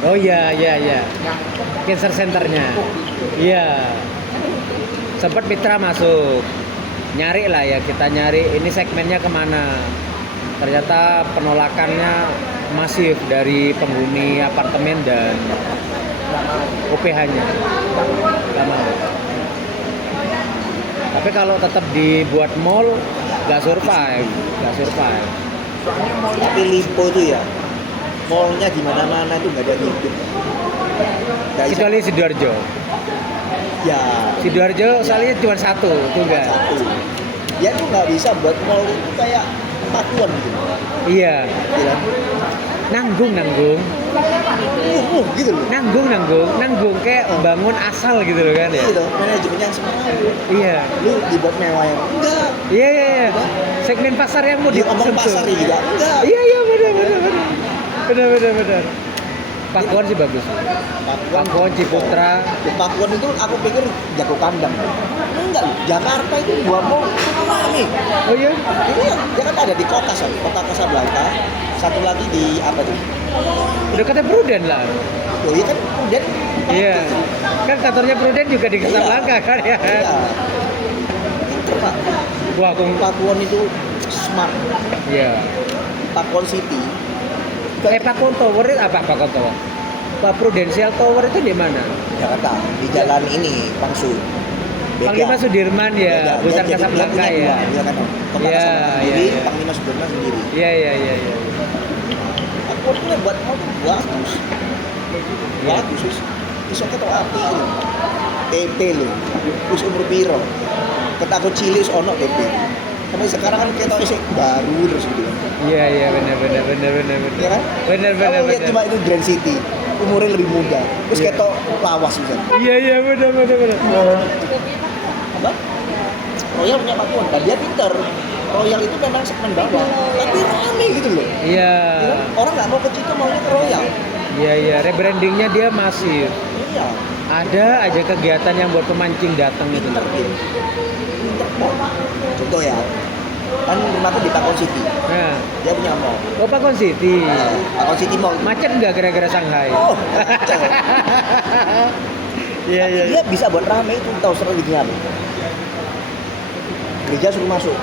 Oh iya. Yang Cancer centernya. Iya. Sempat mitra masuk. Nyari lah ya, kita nyari ini segmennya kemana. Ternyata penolakannya masif dari penghuni apartemen dan OPH-nya. Nggak mau. Tapi kalau tetap dibuat mall, nggak survive. soalnya mau Tapi Lipo itu ya, mallnya di mana-mana itu nggak ada yang hidup. Nggak bisa. Kecuali Sidoarjo. Ya, Sidoarjo soalnya cuma satu, tunggal. satu. Ya itu nggak bisa buat mall itu kayak Pakuan gitu. Iya, Ya kan? nanggung. Gitu loh. Nanggung kayak bangun asal gitu loh kan ya. Gitu, manajemennya yang semangat. Iya. Lu dibuat mewah yang enggak. Iya. Segmen pasar yang mau Dia ngomong disentuh. pasar juga enggak. Iya, benar. Pakuan sih bagus. Pakuan Ciputra. Di Pakuan itu aku pikir jago kandang. Enggak loh, Jakarta itu dua mall rame. Oh iya. Ini Jakarta ada di Kota Kasablanka, satu lagi di apa tuh? Udah kata Pruden lah. Loh, iya kan kemudian Iya. Kan kantornya Pruden juga di Casablanca kan ya. Iya. Pinter Pak. Wah, aku Pakuan itu smart. iya. Pakuan City. Pakuan Tower itu apa Pakuan Tower? Pak Prudential Tower itu di mana? Jakarta di jalan ini Pangsu. Panglima Sudirman ya, Pusat Casablanca ya. Iya kan. Kota Iya, Casablanca iya, sendiri, iya. Panglima Sudirman sendiri. Iya. Pakuan itu buat mau bagus. Iya. Bagus wis. Iso ketok api lho. PP lho. Wis umur piro? Ketakut cilik wis ono PP. Sampai sekarang kan ketok isih baru terus gitu. Iya, benar. Ya kan? Benar. Kamu lihat cuma itu Grand City, umurnya lebih muda. Terus Iya. ketok lawas bisa. Iya, benar. Apa? Royal punya Pakuan, dan dia pinter. Royal itu memang segmen bawah, tapi rame gitu loh. Iya. Ya kan? Orang nggak mau ke situ, maunya ke Royal. Iya, rebrandingnya dia masif. Iya, Ada aja kegiatan yang buat pemancing datang itu. pinter dia. Pinter mall. Contoh ya, kan rumahku di Pakuan City, Nah, dia punya mall. Pakuan City. Pakuan City Mall. Macet nggak gara-gara Shanghai? Oh, kacau. Iya. Dia bisa buat rame itu, tahu strateginya apa? Gereja suruh masuk.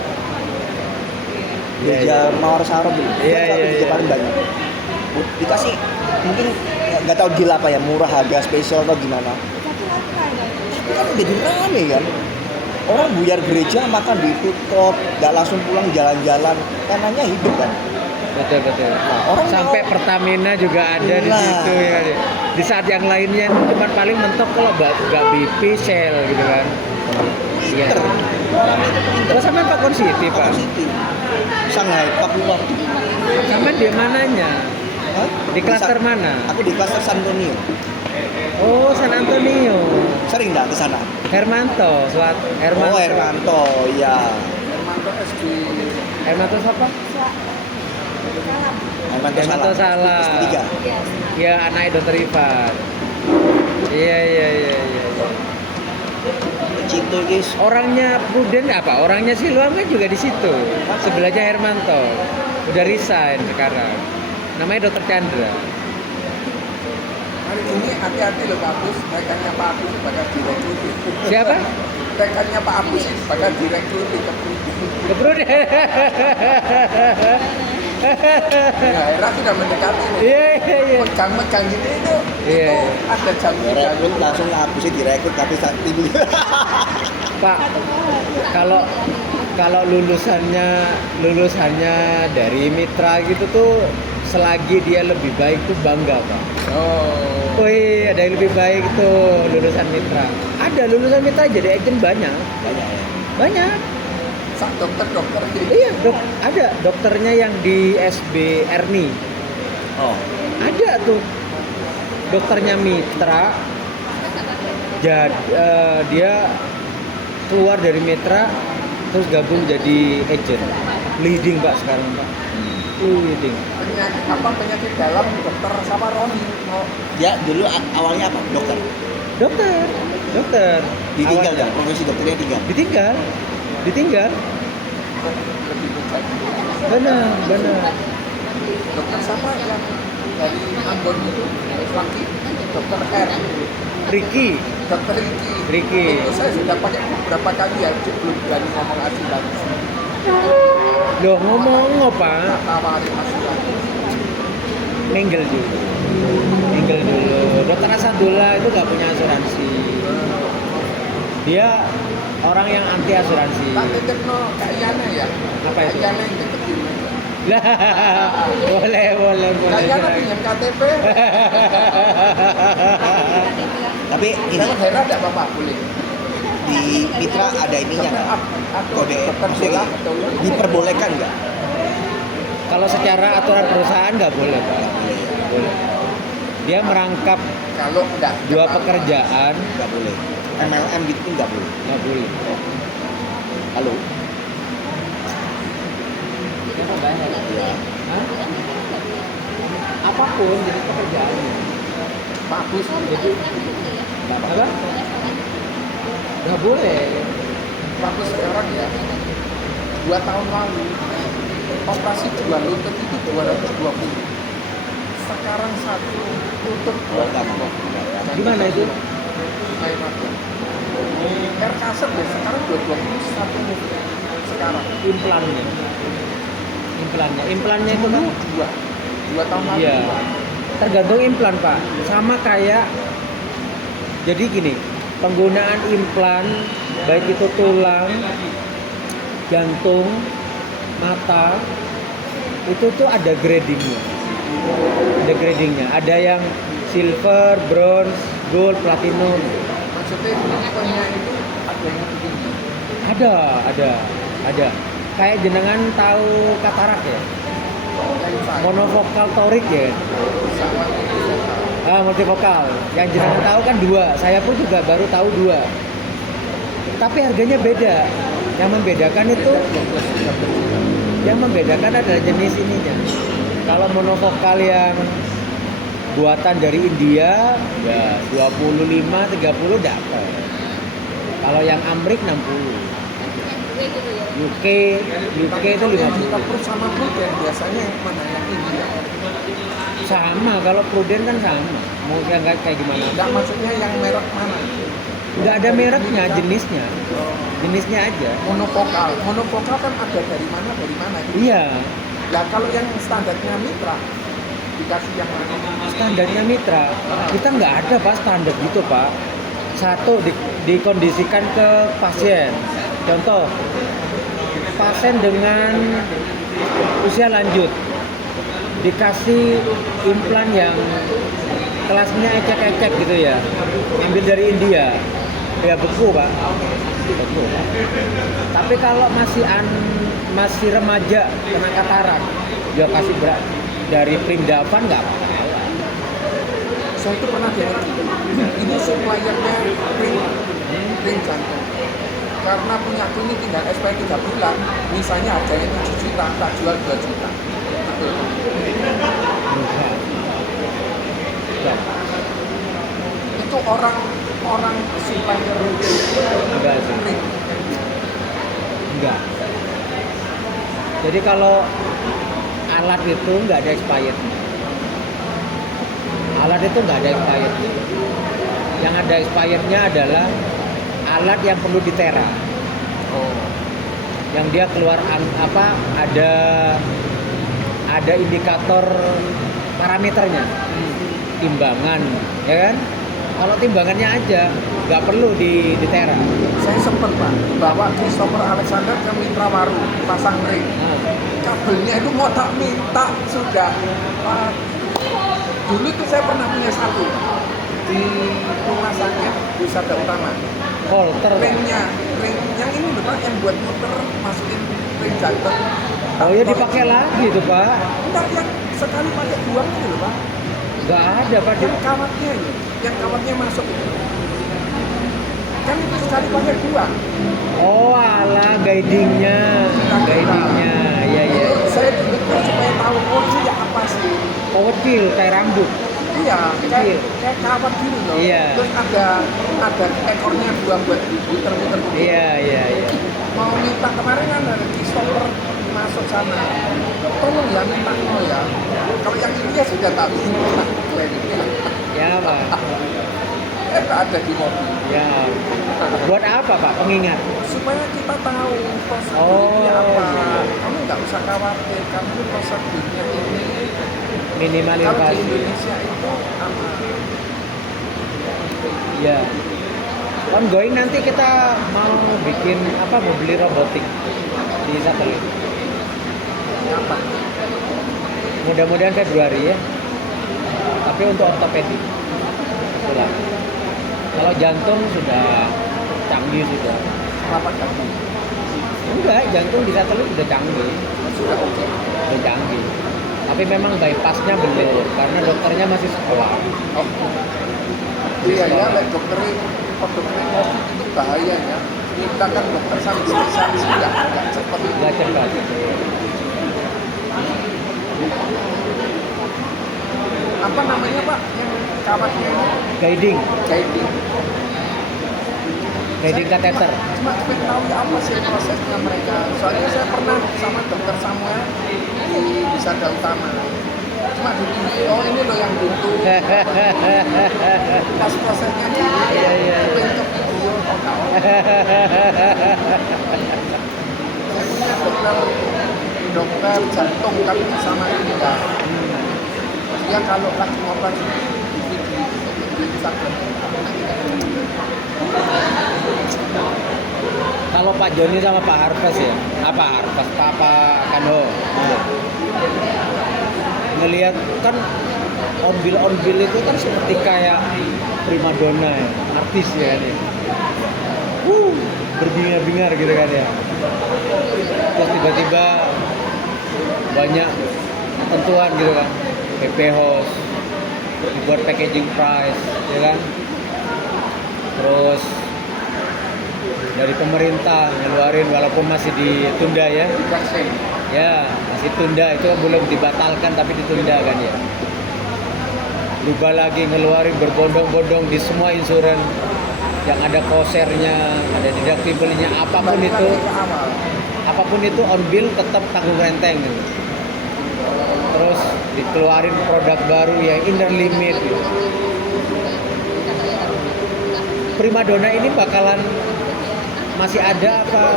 Gereja Mawar Sarab dulu. Iya, Itu gereja iya. paling banyak. Dikasih mungkin nggak tahu deal apa ya, murah harga spesial atau gimana. jadi rame kan. Orang buyar gereja makan di food court, nggak langsung pulang jalan-jalan, kanannya hidup kan. Betul betul. orang Sampai mau- Pertamina juga ada di Nah. situ ya. Di saat yang lainnya cuma paling mentok kalau nggak BP Shell gitu kan. Iya. Pinter. Orang itu pinter. Terus sampai Pak City Pak. City. Shanghai, Papua. Sampai di mananya? Hah? Di klaster mana? Aku di klaster San Antonio. Oh, San Antonio. Sering nggak ke sana? Hermanto, Hermanto. Oh, Hermanto, iya. Hermanto SD. Hermanto siapa? Hermanto Hermanto Salah. S3. Ya, anak Dokter Ivan. Iya. Cinto guys. Orangnya Pruden apa? Orangnya Siloam kan juga di situ. Sebelahnya Hermanto. Udah resign sekarang. Namanya Dokter Chandra. Hari ini hati-hati loh Pak Agus, rekannya Pak Agus sebagai direkrut. Siapa? Rekannya Pak Agus sebagai direkrut ke Ke Pruden. daerah sudah mendekati nih. Iya. Megang-megang gitu itu Iya. ada jam Direkrut langsung ngapusnya direkrut tapi saat tinggi. Pak, kalau lulusannya dari mitra gitu tuh selagi dia lebih baik tuh bangga Pak. Oh. Wih, ada yang lebih baik tuh lulusan mitra. Ada lulusan mitra jadi agent banyak. Banyak ya. Banyak. Sak dokter gitu. Iya, ada dokternya yang di SB Erni. Oh. Ada tuh dokternya mitra. Dia keluar dari mitra terus gabung jadi agent. Leading Pak sekarang Pak. Leading. Penyakit dalam dokter sama Roni. Oh, Dia dulu awalnya apa? Dokter. Dokter. Ditinggal Awalnya. dah, profesi dokternya tinggal. Ditinggal. lebih dekat. Benar. Dokter siapa yang dari Ambon itu? Laki. Dokter R. Ricky. Dokter Ricky. Itu saya sudah pakai beberapa kali ya, belum berani ngomong asuransi. Loh ngomong apa? Tawarin asuransi. Minggel dulu. Dokter Asadullah itu nggak punya asuransi. Dia orang yang anti asuransi. Tak titip no Kak Yana ya. Apa itu? Kak Yana yang titipin. Lah, boleh. Kak Yana pinjam KTP. Tapi ini Dapat daerah tidak apa-apa boleh. di mitra ada ininya nggak? Kode Dokter maksudnya bola atau diperbolehkan nggak? Kalau secara aturan perusahaan nggak boleh Pak. Boleh. Dia merangkap kalau enggak dua pekerjaan Nggak boleh. MLM gitu nggak boleh. nggak boleh. Halo. Iya. Hah? Apapun jadi pekerjaan. bagus Jadi apa? Nggak boleh. bagus sekarang ya. 2 tahun lalu operasi dua lutut itu 220. Sekarang satu lutut Bukan. 220. Gimana itu? Kayak apa? Air kasep deh sekarang 220 satu lutut. Sekarang Implannya itu kan dua tahun lalu. iya. Tergantung implan Pak. Sama kayak jadi gini, penggunaan implan baik itu tulang, jantung, mata itu tuh ada gradingnya. Ada yang silver, bronze, gold, platinum. Maksudnya tipenya itu ada yang begini. Ada. Kayak jenengan tahu katarak ya? Yang saya Monofokal torik ya? sama itu Multifokal. Yang jenengan tahu kan 2. Saya pun juga baru tahu 2. Tapi harganya beda. Yang membedakan adalah jenis ininya. Kalau monofokal yang buatan dari India ya 25-30 dapat. Kalau yang Amrik 60. UK itu 50. kita perlu sama Pruden biasanya yang mana yang ini ya. Sama, kalau Pruden kan sama. Mau yang kayak gimana? Enggak maksudnya yang merek mana? Nggak ada mereknya, jenisnya aja. Monofokal kan ada dari mana gitu. Iya, Nah kalau yang standarnya mitra dikasih yang mana? standarnya mitra. Kita nggak ada Pak standar gitu Pak. Satu dikondisikan ke pasien. Contoh, pasien dengan usia lanjut dikasih implan yang kelasnya ecek-ecek gitu ya, ambil dari India, ya beku pak, beku. Tapi kalau masih remaja kena katarak, dia kasih dari Primdavan nggak apa-apa. Saya itu pernah dengar ini suppliernya ring jantung. Karena punya aku ini tinggal SP 3 bulan, misalnya harganya 7 juta, tak jual 2 juta. Betul. Enggak. Itu orang supplier Enggak sih. ring. Enggak. Jadi kalau alat itu nggak ada expired. Alat itu nggak ada expired. Yang ada expirednya adalah alat yang perlu ditera. Yang dia keluar ada indikator parameternya, timbangan, ya kan? Kalau timbangannya aja nggak perlu ditera. Saya sempat Pak, bawa Christopher Alexander ke Mitra Waru, pasang ring. Kabelnya itu mau tak minta sudah. Dulu itu saya pernah punya satu di rumah sakit Wisata Utama. Holter. Ringnya yang ini loh Pak, yang buat muter masukin ring jantung. Oh ya dipakai lagi tuh Pak. Enggak, yang sekali pakai buang itu loh Pak. Nggak ada Pak. Yang kawatnya ini, yang kawatnya masuk itu. Kan itu sekali pakai buang. Oh alah guidingnya, ya ya. Saya dulu kan supaya tahu oh ini ya apa sih. Oh kecil kayak rambut. Iya, kayak kawat gitu loh. Iya. Terus ada ekornya dua buat muter-muter gitu. Iya. Mau minta kemarin kan ada Christopher masuk sana. Tolong ya minta no ya. Kalau yang ini ya sudah tak minta. Ya Pak. Ada di mobil. Ya. Buat apa Pak? Pengingat. Supaya kita tahu prosedurnya Oh, apa. iya. Kamu nggak usah khawatir karena prosedurnya ini. Minimal Kalau di invasi. Indonesia itu aman. Ya. Ongoing nanti kita mau bikin mau beli robotik di satelit. Kapan? Mudah-mudahan Februari ya. Tapi untuk ortopedi. Itulah. Kalau jantung sudah canggih sudah. Kapan kamu? Enggak, jantung di satelit sudah canggih. Sudah oke. Sudah canggih. Tapi memang bypassnya belum karena dokternya masih sekolah. Oh. Iya ya, dokter COVID itu bahaya ya. Kita kan dokter sampai spesialis nggak cepat. Nggak cepat. Apa namanya Pak yang kawatnya ini? Guiding Saya kateter. Cuma pengen tahu ya apa sih prosesnya mereka. Soalnya saya pernah sama dokter Samuel di Wisata Utama. Cuma di TV, oh ini loh yang buntu. Pas prosesnya Iya. bentuk video. Saya punya dokter jantung tapi sama ini enggak. Dia kalau lagi ngobrol di Instagram. Kalau Pak Joni sama Pak Harvest ya, Pak Kano. Ngelihat kan on-bill itu kan seperti kayak primadona ya, artis ya kan ya. Berbingar-bingar gitu kan ya. Terus tiba-tiba banyak ketentuan gitu kan. PP host, dibuat packaging price, ya kan. Terus dari pemerintah ngeluarin walaupun masih ditunda ya. Ya, masih tunda itu belum dibatalkan tapi ditunda kan ya. Berubah lagi ngeluarin berbondong-bondong di semua insuran yang ada kosernya, ada deductible-nya, apapun itu on bill tetap tanggung renteng gitu. Terus dikeluarin produk baru yang inner limit gitu. Primadona ini bakalan masih ada apa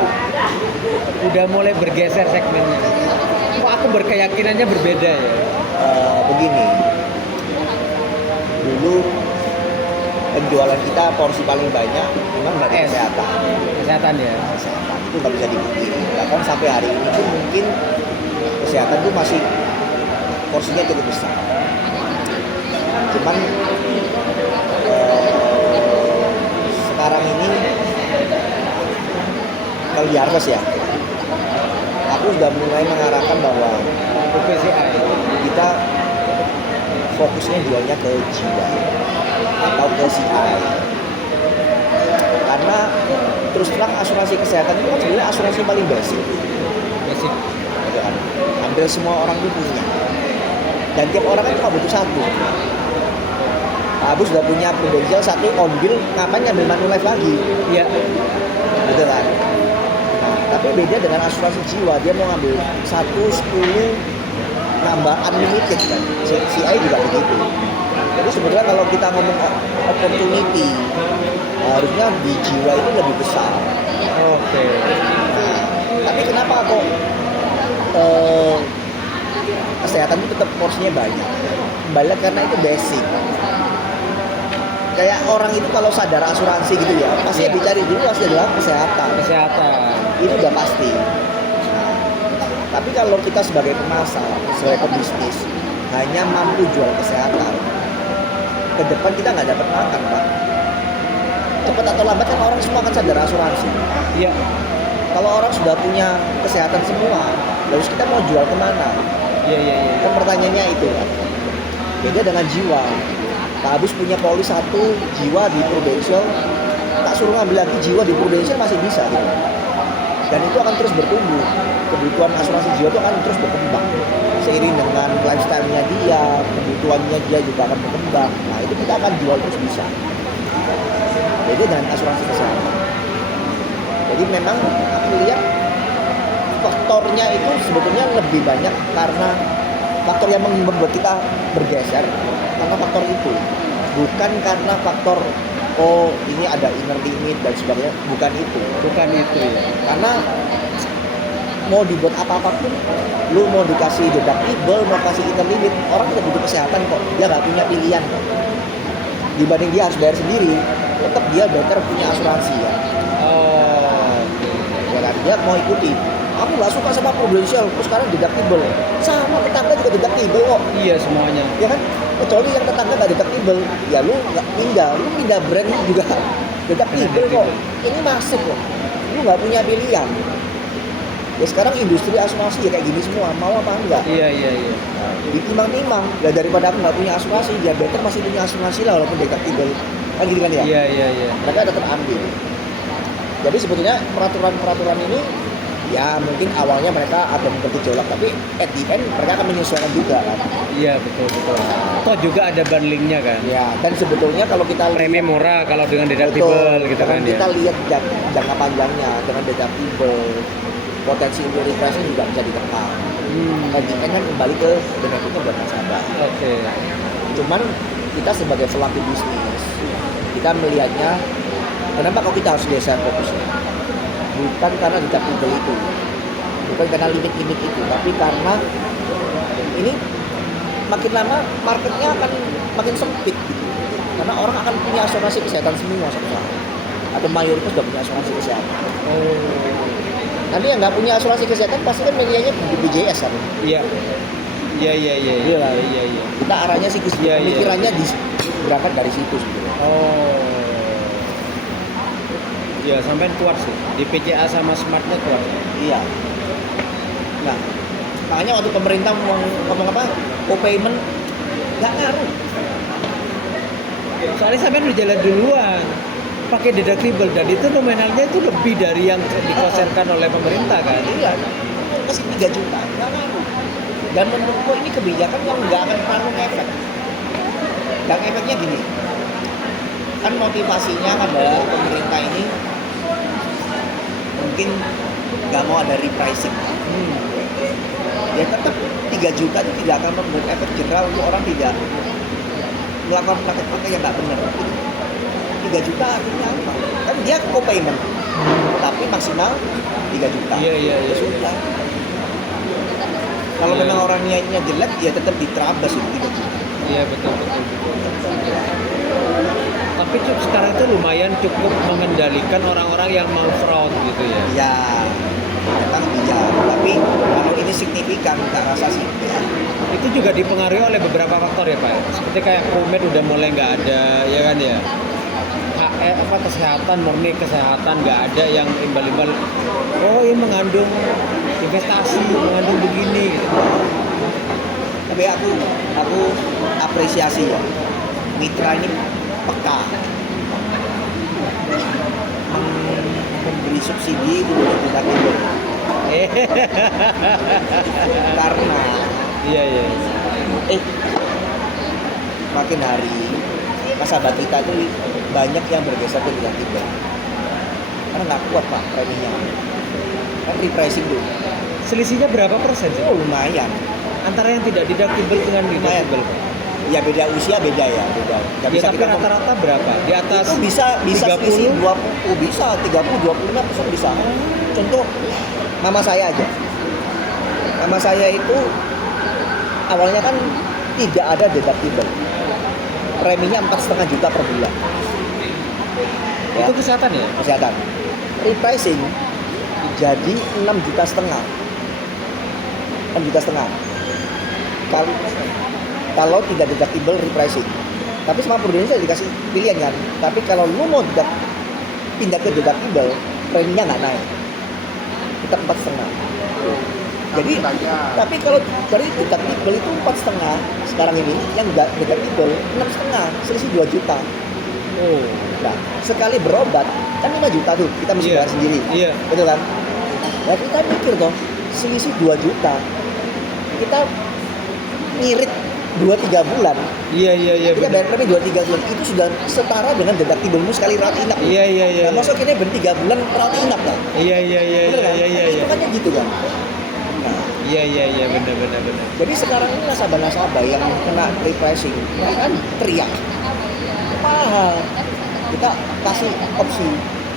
udah mulai bergeser segmennya? Kok aku berkeyakinannya berbeda ya? Begini, dulu penjualan kita porsi paling banyak memang dari kesehatan. Kesehatan ya. Kesehatan itu nggak bisa dipungkiri. Bahkan sampai hari ini pun mungkin kesehatan itu masih porsinya cukup besar. Cuman sekarang ini kalau di Arves ya, aku sudah mulai mengarahkan bahwa UPCI. kita fokusnya jualnya ke jiwa atau ke CI. Karena terus terang asuransi kesehatan itu kan sebenarnya asuransi paling basic. Basic. Gitu kan. Hampir semua orang itu punya. Dan tiap orang kan cuma butuh satu. Abu sudah punya Prudential satu on bill, ngapain ngambil Manulife lagi? Iya. Gitu kan. Nah, tapi beda dengan asuransi jiwa, dia mau ngambil 1, 10, nambah unlimited kan. CI juga begitu. Jadi sebenarnya kalau kita ngomong opportunity, harusnya di jiwa itu lebih besar. Oke. Nah, tapi kenapa kok kesehatan itu tetap porsinya banyak? Kembali lagi karena itu basic. Kayak orang itu kalau sadar asuransi gitu ya, pasti yang dicari dulu pasti adalah kesehatan. Kesehatan. Itu udah pasti. Nah, tapi kalau kita sebagai pemasar, sebagai pebisnis, hanya mampu jual kesehatan, ke depan kita nggak dapat makan, Pak. Cepat atau lambat kan orang semua akan sadar asuransi. Iya. Kalau orang sudah punya kesehatan semua, terus kita mau jual kemana? Iya. Kan pertanyaannya itu kan. Beda dengan jiwa. Pak Abus punya polis satu jiwa di Prudential, tak suruh ngambil lagi jiwa di Prudential masih bisa. Gitu. Dan itu akan terus bertumbuh. Kebutuhan asuransi jiwa itu akan terus berkembang. Seiring dengan lifestyle-nya dia, kebutuhannya dia juga akan berkembang. Nah itu kita akan jual terus bisa. Beda dengan asuransi kesehatan. Jadi memang aku lihat faktornya itu sebetulnya lebih banyak karena faktor yang membuat kita bergeser karena faktor itu, bukan karena faktor ini ada inner limit dan sebagainya, bukan itu. Ya. Karena mau dibuat apa-apapun, lu mau dikasih deductible, mau kasih inner limit, orang tidak butuh kesehatan kok, dia nggak punya pilihan kok. Dibanding dia harus bayar sendiri, tetap dia better punya asuransi ya. Ya kan, dia mau ikuti. Aku nggak suka sama Prudential, terus sekarang deductible. Sama tetangga juga deductible kok. Iya semuanya. Ya kan? Kecuali yang tetangga nggak deductible, ya lu pindah brand juga deductible kok. Ini masuk kok. Lu nggak punya pilihan. Ya sekarang industri asuransi ya kayak gini semua, mau apa enggak? Iya. Nah, ditimbang-timbang. Ya daripada aku nggak punya asuransi, dia better masih punya asuransi lah walaupun deductible. Kan gitu kan ya? Iya. Mereka tetap ambil. Jadi sebetulnya peraturan ini ya mungkin awalnya mereka ada bergejolak, tapi at the end mereka akan menyesuaikan juga kan. Iya betul. Toh juga ada bundlingnya kan. Ya, dan sebetulnya kalau kita Premi murah kalau dengan deductible gitu kan ya. kita lihat jangka panjangnya dengan deductible, potensi untuk refreshing juga bisa ditekan. At the end kan kembali ke benefitnya buat nasabah. Oke. Cuman kita sebagai pelaku bisnis, kita melihatnya kenapa kok kita harus geser fokusnya? Bukan karena deductible itu, bukan karena limit-limit itu, tapi karena ini makin lama marketnya akan makin sempit gitu. Karena orang akan punya asuransi kesehatan semua sekarang, atau mayoritas sudah punya asuransi kesehatan. Nanti yang nggak punya asuransi kesehatan pasti kan milihnya di BPJS kan. Iya. Iya. Kita arahnya sih pemikirannya berangkat dari situ sebenarnya. Ya sampai kuat sih. Di PCA sama Smartnya kuat. Iya. Nah, makanya waktu pemerintah ngomong apa, co-payment nggak ngaruh. Soalnya sampai udah jalan duluan pakai deductible dan itu nominalnya itu lebih dari yang dikoserkan oleh pemerintah kan. Iya. Kasih 3 juta nggak ngaruh. Dan menurutku ini kebijakan yang nggak akan terlalu efek. Dan efeknya gini. Kan motivasinya adalah pemerintah ini mungkin nggak mau ada repricing. Ya tetap 3 juta itu tidak akan membuat efek jerah untuk orang tidak melakukan praktek-praktek yang nggak benar. 3 juta artinya apa? Kan dia co-payment, tapi maksimal 3 juta. Iya. Ya sudah. Kalau memang orang niatnya jelek, ya tetap diterabas itu 3 juta. Iya betul. Tapi sekarang itu lumayan cukup mengendalikan orang-orang yang mau fraud gitu ya. Ya, memang iya. Tapi kalau ini signifikan, nggak rasa sih. Itu juga dipengaruhi oleh beberapa faktor ya Pak. Seperti kayak ProMed udah mulai nggak ada, ya kan ya. Kesehatan murni kesehatan nggak ada yang imbal-imbal. Oh ini mengandung investasi, mengandung begini. Gitu. Tapi aku apresiasi ya. Mitra ini peka. Memberi subsidi untuk kita tidur. Karena Iya. makin hari nasabah kita itu banyak yang bergeser ke deductible karena nggak kuat Pak preminya, kan repricing dulu. Selisihnya berapa persen sih? Oh lumayan Antara yang tidak deductible dengan lumayan deductible. ya, beda usia beda ya, beda nggak Ya, bisa tapi kita rata-rata berapa? Di atas itu bisa 30? selisih 20, bisa 30-25% bisa. Contoh mama saya aja, mama saya itu awalnya kan tidak ada deductible, preminya 4,5 juta per bulan. Ya, Itu kesehatan ya? kesehatan. Repricing jadi 6,5 juta. 6,5 juta. Kalau tidak deductible repricing. Tapi sama Prudential dikasih pilihan kan. Tapi kalau lu mau pindah ke deductible, preminya nggak naik. Tetap 4,5. Jadi, tapi kalau dari deductible itu 4,5 sekarang ini, yang nggak deductible 6,5, selisih 2 juta. Oh. Nah, sekali berobat kan 5 juta tuh, kita mesti Iya. bayar sendiri. Iya. Betul kan? Nah, kita mikir dong, selisih 2 juta. Kita ngirit 2-3 bulan. Iya. Kita benar. bayar premi 2-3 bulan. Itu sudah setara dengan deductible-mu sekali rawat inap. Iya. Nah, masuk kita ber 3 bulan rawat inap kan? Iya. Betul kan? Iya. Itu kan gitu kan. Nah, Iya, benar. jadi sekarang ini nasabah-nasabah yang kena repricing, mereka kan teriak. Mahal. Kita kasih opsi,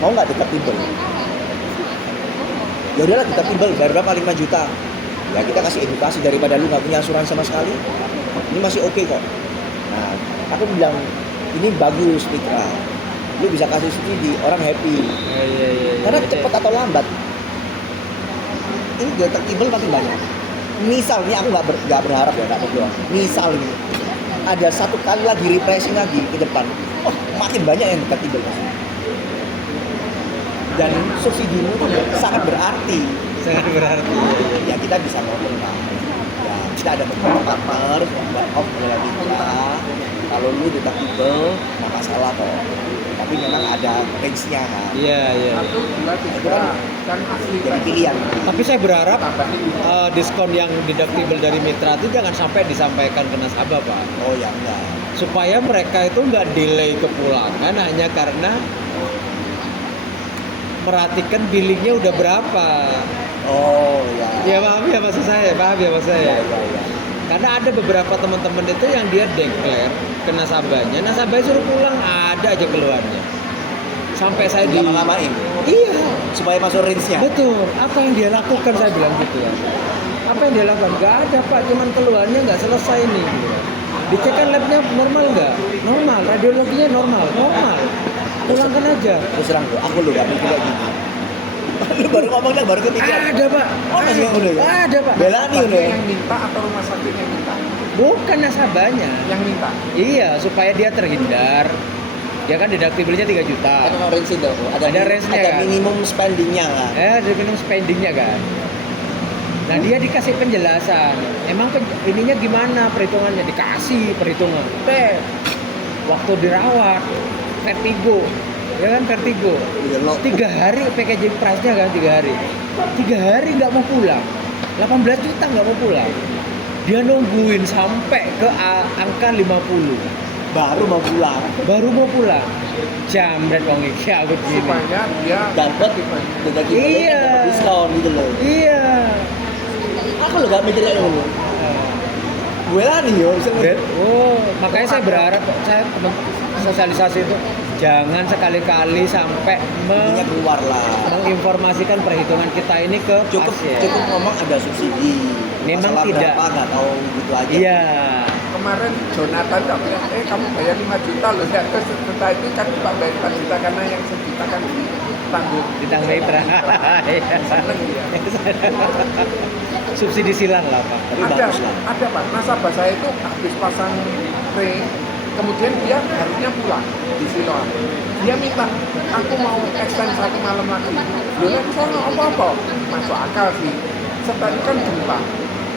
mau nggak deductible? Ya udahlah deductible, bayar berapa? 5 juta. Ya kita kasih edukasi daripada lu nggak punya asuransi sama sekali. Ini masih oke kok. Nah, aku bilang ini bagus Mitra. Lu bisa kasih subsidi, orang happy. Iya. Karena cepat atau lambat, ini deductible makin banyak. Misalnya aku nggak berharap ya, nggak berdoa. Misal ini ada satu kali lagi repricing lagi ke depan, oh makin banyak yang deductible. Dan subsidi itu sangat berarti. Sangat berarti. Ya kita bisa ngomong lah. Ya kita ada beberapa partner, off oleh Mitra. Kalau lu deductible, nggak masalah kok. Tapi memang ada range-nya kan. Iya. 1, 2, 3 dan asli Jadi pilihan. Tapi saya berharap tambahin. diskon yang deductible dari mitra itu jangan sampai disampaikan ke nasabah Pak. Oh ya enggak. Supaya mereka itu nggak delay kepulangan hanya karena merhatikan billingnya udah berapa. Oh ya. Ya paham ya maksud saya, Ya. Karena ada beberapa teman-teman itu yang dia declare ke nasabahnya suruh pulang ada aja keluarnya. Sampai saya di Lama-lamain Iya, supaya masuk range-nya. betul. Apa yang dia lakukan saya bilang gitu ya. Apa yang dia lakukan? Gak ada Pak, cuman keluarnya nggak selesai nih. Gitu. Dicek kan labnya normal nggak? Normal, radiologinya normal. Pulangkan aja. Terus terang bro, aku lu gak mikir kayak gitu. Lu baru ngomong dan baru kepikiran. Ada Pak. Oh masih ngono ya? Ada Pak. Belani ngono ya? Yang minta atau rumah sakit yang minta? Bukan nasabahnya. Yang minta. Iya, supaya dia terhindar. Dia kan deductible-nya 3 juta. Ada range itu, Ada range-nya ada kan? minimum spending-nya kan. Ada minimum spending-nya kan. Nah dia dikasih penjelasan. Emang ininya gimana perhitungannya? Dikasih perhitungan. Waktu dirawat, vertigo. Ya kan vertigo. Iya, lo 3 hari packaging price-nya kan 3 hari. 3 hari nggak mau pulang. 18 juta nggak mau pulang. Dia nungguin sampai ke angka 50. baru mau pulang. Baru mau pulang. Jambret wong iki aku gini. Supaya dia Dapat dengan kita Iya. dapat diskon gitu loh. Iya. Aku lo gak mikir kayak gitu. Gue lah nih yo, bisa Oh, makanya saya berharap saya sosialisasi itu jangan sekali-kali sampai intinya keluar lah. menginformasikan perhitungan kita ini ke Cukup pasien. ngomong ada subsidi. Memang Masalah tidak. berapa nggak tahu gitu aja. Iya. kemarin Jonathan tak bilang, kamu bayar 5 juta loh, ya terus setelah itu kan Pak bayar 4 juta karena yang 1 juta kan ditanggung. Ditanggung mitra. Seneng dia. Subsidi silang lah Pak. Tapi Ada, bagus lah. ada Pak, nasabah saya itu habis pasang ring, kemudian dia harusnya pulang di Siloam. Dia minta, aku mau extend 1 malam lagi. Loh, ya saya nggak apa-apa, masuk akal sih. Setelah itu kan jumpa,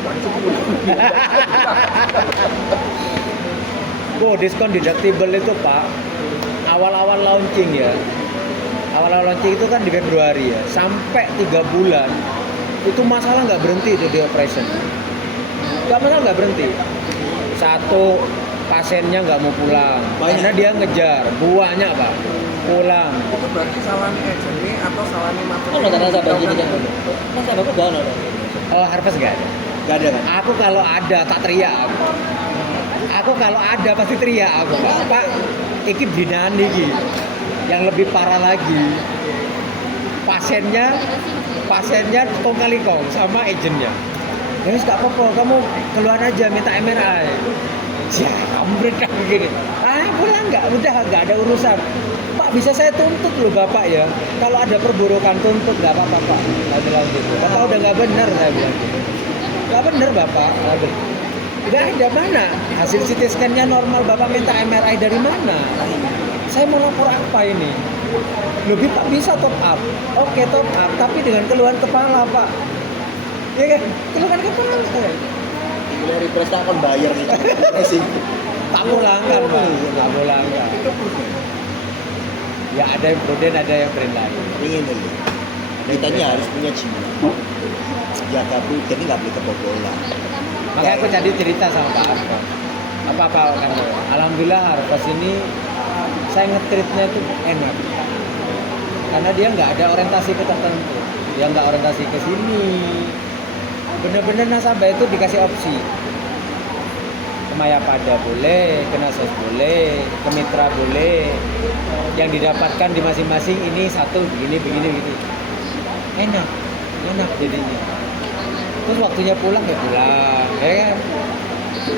wajib pulang. Oh, diskon deductible itu Pak, awal-awal launching ya. Awal-awal launching itu kan di Februari ya, sampai 3 bulan itu masalah nggak berhenti itu di operation. Nggak berhenti. Satu, pasiennya nggak mau pulang, karena dia ngejar, banyak Pak, pulang. Itu berarti salahnya agentnya atau salahnya Kan nggak ada nasabah gini kan? Nasabah kok gak ada. Oh, Harvest nggak ada. Gak ada kan? Aku kalau ada tak teriak aku kalau ada pasti teriak aku Pak iki dinani iki yang lebih parah lagi pasiennya kong kali kong sama agennya ya wis gak apa-apa kamu keluar aja minta MRI ya kampret kayak gini pulang udah nggak ada urusan Pak bisa saya tuntut loh Bapak ya kalau ada perburukan tuntut nggak apa-apa Pak Bapak udah nggak benar saya bilang gitu. Nggak bener Bapak, nggak ada mana hasil CT scan-nya normal, Bapak minta MRI dari mana? Saya mau lapor apa ini? Lebih Pak bisa top up, oke top up, tapi dengan keluhan kepala Pak, ya kan? Keluhan kepala saya. Dari presta akan bayar nih. Sih. Tak pulangkan Pak, tak pulangkan. Ya ada yang prudent, ada yang brand lain. Ingin dulu. Kita ini harus punya jiwa. Jaga prudent ini nggak boleh kebobolan. Makanya aku tadi cerita sama Pak Arfa. Apa kan? Alhamdulillah Harvest ini saya nge-treatnya itu enak. Karena dia nggak ada orientasi ke tertentu. Dia nggak orientasi ke sini. Bener-bener nasabah itu dikasih opsi. Ke Mayapada boleh, ke Nasos boleh, ke Mitra boleh. Yang didapatkan di masing-masing ini satu begini. Enak jadinya. Terus waktunya pulang ya pulang, ya kan?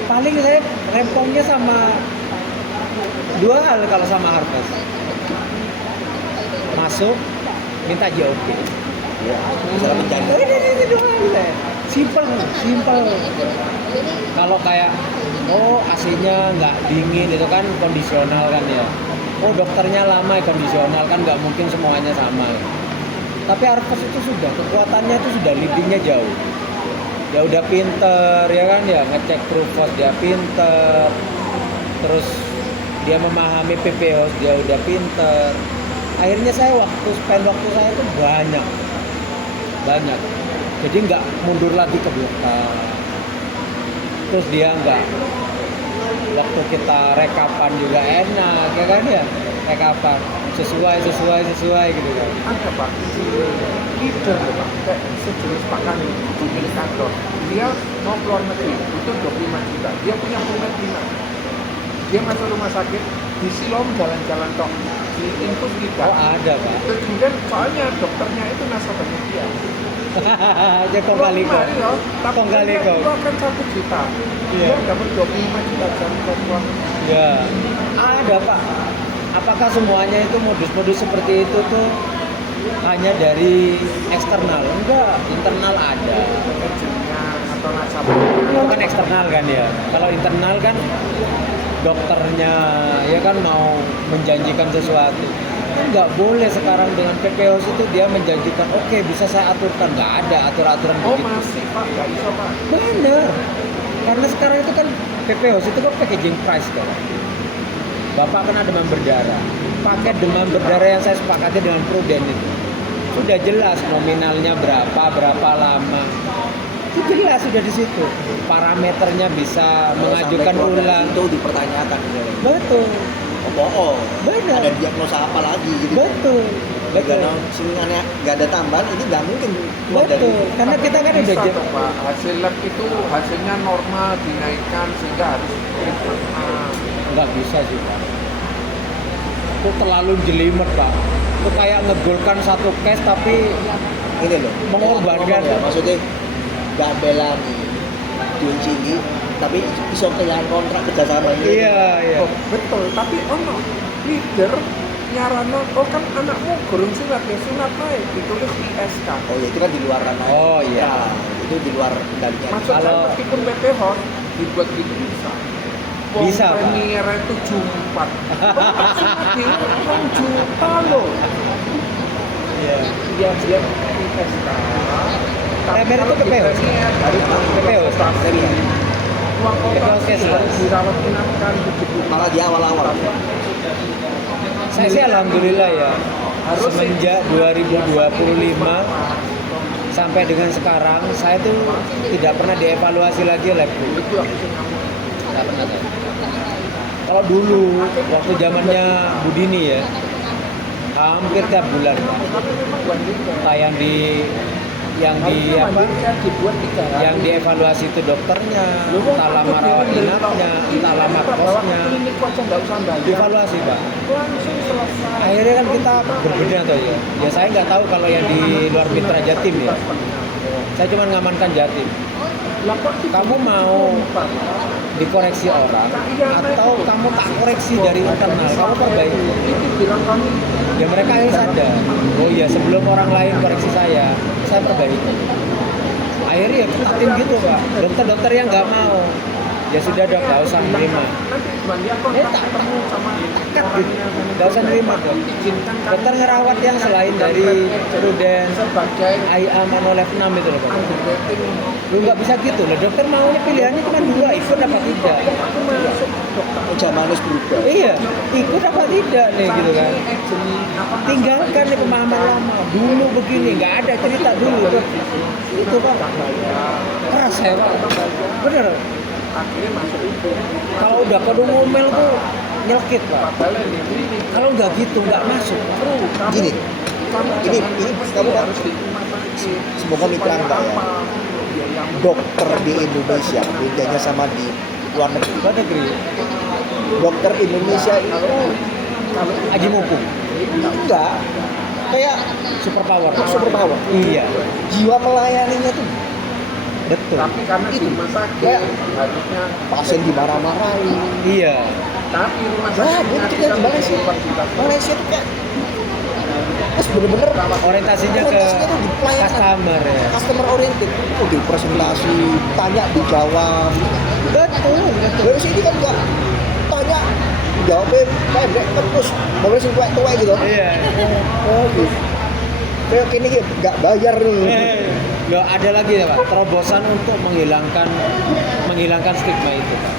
Paling saya rempongnya sama 2 hal kalau sama Harvest. Masuk, minta JOP. Ya, salah bercanda. Ini 2 hal saya. Simple. Kalau kayak, AC-nya nggak dingin, itu kan kondisional kan ya. Dokternya lama ya kondisional kan nggak mungkin semuanya sama. Tapi Harvest itu sudah, kekuatannya itu sudah leadingnya jauh. Ya udah pinter ya kan ya, ngecek Trufos dia pinter. Terus dia memahami PPO dia udah pinter. Akhirnya saya spend waktu saya itu banyak. Jadi nggak mundur lagi ke belakang. Terus dia nggak, waktu kita rekapan juga enak ya kan ya, rekapan sesuai gitu kan. Ada Pak, leader Pak, kayak sejenis Pak Kani di milik kantor. Dia mau keluar negeri, butuh 25 juta. Dia punya format dinas. Dia masuk rumah sakit, di Siloam jalan-jalan tok, di infus kita. Ada Pak. Terus kemudian soalnya dokternya itu nasabahnya dia. Dia kong kali kong. Tapi Kong kali dia kong. keluarkan 1 juta. Iya. Dia dapat 25 juta jaminan uang. Ya, ada Pak. Apakah semuanya itu modus-modus seperti itu tuh hanya dari eksternal? Enggak, internal ada. Agentnya atau nasabah. Itu kan eksternal kan ya. Kalau internal kan dokternya ya kan mau menjanjikan sesuatu. Kan nggak boleh sekarang dengan PPOS itu dia menjanjikan oke, bisa saya aturkan. Nggak ada aturan begitu. Masih Pak, nggak bisa Pak. Bener. Karena sekarang itu kan PPOS itu kan packaging price kan. Bapak kan ada demam berdarah. Paket demam berdarah yang saya sepakati dengan Prudent itu sudah jelas nominalnya berapa lama. Itu jelas sudah di situ. Parameternya bisa mengajukan ulang. Itu dipertanyakan. Betul. Benar. Ada diagnosa apa lagi gitu. Betul. Sebenarnya nggak ada tambahan, ini nggak mungkin keluar dari Betul. Karena kita kan bisa udah toh, Pak. Hasil lab itu hasilnya normal dinaikkan sehingga harus nggak bisa sih Pak. Itu terlalu jelimet Pak. Itu kayak ngegolkan satu case tapi ini loh. Mengorbankan. Ya, maksudnya nggak bela nih Dion Cili tapi iso kehilangan kontrak kerjasama ini. Iya. Oh, betul, tapi ono leader nyarano, oh kan anakmu gurung sunat ya sunat naik ditulis di SK. Oh ya itu kan di luar ranah. Oh, iya. Itu di luar kendalinya. Maksud saya Kalau- meskipun PT Hot dibuat gitu bisa. Bisa, Pak. Premier itu Jumat. Di 6 juta loh. Iya. Dia di SK. Tapi Premier kalau itu di PPO? Premier harus PPO? Premier. Uang PPO operasi cash. harus dirawat inapkan begitu. Malah di awal-awal. Saya sih alhamdulillah ya. Harus Semenjak 2025 sampai dengan sekarang saya tuh tidak pernah dievaluasi lagi labku. itu aku sih ngomong. Nggak pernah saya. Kalau dulu waktu zamannya Budini ya, hampir tiap bulan Pak. Tapi memang buat juga. Tayang di yang di Harusnya apa? mandirinya dibuat 3 hari. Yang dievaluasi itu dokternya, Lu kok entah lama takut rawat diambil, inapnya, Pak? entah lama Bawa ke kosnya. klinik aja nggak usah bayar. Dievaluasi Pak. Langsung selesai. Akhirnya kan kita berbeda tuh ya. Ya saya nggak tahu kalau yang di luar mitra Jatim ya. Saya cuma ngamankan Jatim. Lah kok di- Kamu mau dikoreksi orang atau kamu tak koreksi dari internal, kamu perbaiki. itu bilang kami Ya mereka harus sadar. Oh iya sebelum orang lain koreksi saya perbaiki. Akhirnya ya kita tim gitu Pak. Dokter-dokter yang nggak mau, ya sudah dok, nggak usah menerima. nanti gimana dia kontak tak- ketemu sama Cut gitu, nggak usah nerima dok. izinkan kami Dokter ngerawat yang selain dari Prudence, sebagai IA Manolef 6 itu loh Pak. underrating. Lu nggak bisa gitu loh. Dokter maunya pilihannya cuma dua, ikut apa tidak. Aku masuk dokter. Zaman harus berubah. Iya, ikut apa tidak nih gitu kan. Saking agent, apa, Tinggalkan nih pemahaman lama. Dulu begini, nggak ada cerita dulu. Itu Pak, keras ya Pak. Bener. akhirnya masuk itu. Kalau udah pada ngomel tuh nyelkit Pak. Padahal ini Kalau nggak gitu nggak masuk. kamu, Gini, kamu ini mesti kamu kan harus di rumah sakit. semoga mitra Supaya Anda ya. apa? Yang dokter di Indonesia bedanya sama di luar negeri. Luar negeri, Dokter Indonesia itu kalau aji mumpung, enggak kayak super power. super power. Iya, Jiwa melayaninya tuh betul. tapi karena di Itu. rumah sakit Kayak harusnya pasien dimarah-marahin. Iya, tapi rumah Wah, sakitnya itu kan Malaysia. Malaysia tuh kayak terus bener-bener orientasinya ke orientasinya tuh di pelayanan. customer ya. Customer oriented. Oh, di presentasi, tanya dijawab. Betul, betul. Dari sini kan enggak tanya jawabin pendek terus boleh sing tuwek gitu. Iya. Oh, gitu. Kayak gini ya enggak bayar nih. Nggak ada lagi ya Pak, terobosan untuk menghilangkan stigma itu Pak.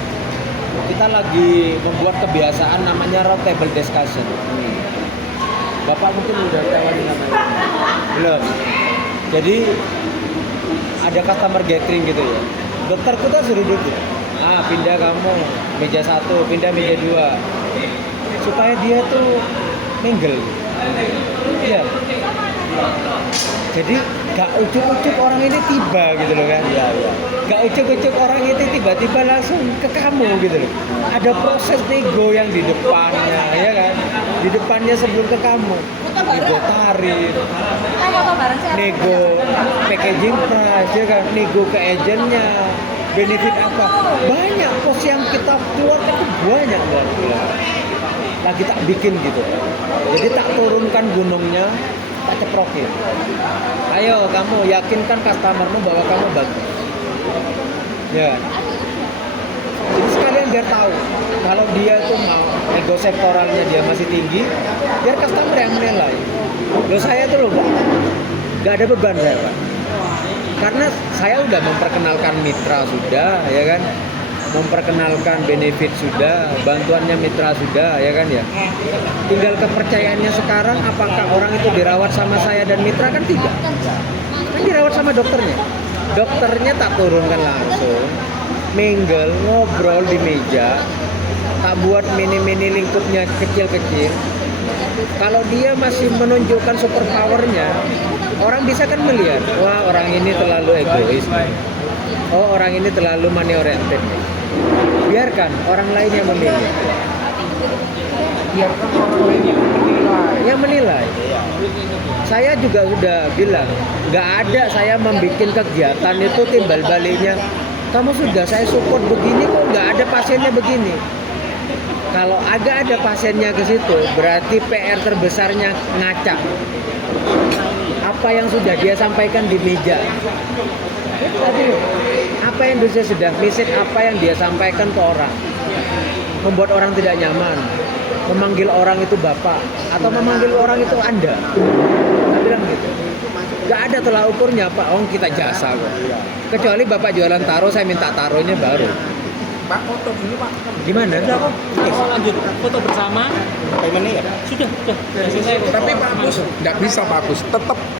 Kita lagi membuat kebiasaan namanya round table discussion. Bapak mungkin udah tahu ini namanya. Belum. Jadi ada customer gathering gitu ya. Dokter kita suruh duduk. Pindah kamu meja 1, pindah meja 2. Supaya dia tuh mingle. Iya. Jadi gak ujuk-ujuk orang ini tiba gitu loh kan. Iya, iya. Gak ujuk-ujuk orang itu tiba-tiba langsung ke kamu gitu loh. Ada proses nego yang di depannya ya kan. Di depannya sebelum ke kamu. Nego tarif, nego packaging price ya kan, nego ke agentnya, benefit apa. Banyak pos yang kita keluarkan itu banyak banget. Lagi tak bikin gitu. Jadi tak turunkan gunungnya, tak ceprokin. Ayo kamu yakinkan customermu bahwa kamu bagus. Ya. Jadi sekalian biar tahu kalau dia tuh mau ego sektoralnya dia masih tinggi, biar customer yang menilai. Loh saya tuh loh nggak ada beban saya Pak. Karena saya udah memperkenalkan mitra sudah, ya kan, memperkenalkan benefit sudah, bantuannya mitra sudah, ya kan ya. Tinggal kepercayaannya sekarang, apakah orang itu dirawat sama saya dan mitra kan tidak. Kan dirawat sama dokternya. Dokternya tak turunkan langsung, mingle, ngobrol di meja, tak buat mini-mini lingkupnya kecil-kecil. Kalau dia masih menunjukkan super powernya, orang bisa kan melihat, wah orang ini terlalu egois. Oh orang ini terlalu money oriented. Biarkan orang lain yang memilih, biarkan orang lain yang menilai. yang menilai. Saya juga sudah bilang, nggak ada saya membuat kegiatan itu timbal baliknya kamu sudah saya support begini kok nggak ada pasiennya begini. Kalau agak ada pasiennya ke situ, berarti PR terbesarnya ngaca. Apa yang sudah dia sampaikan di meja. Tadi apa yang dia sudah visit, apa yang dia sampaikan ke orang, membuat orang tidak nyaman, memanggil orang itu bapak atau memanggil orang itu anda. Saya bilang gitu. Gak ada tolak ukurnya Pak, kita jasa kok. Kecuali bapak jualan taro, saya minta taronya baru. Pak foto dulu Pak. Gimana? Oh, lanjut foto bersama. Paymentnya ya? Sudah selesai. Tapi Pak Agus nggak bisa Pak Agus, tetap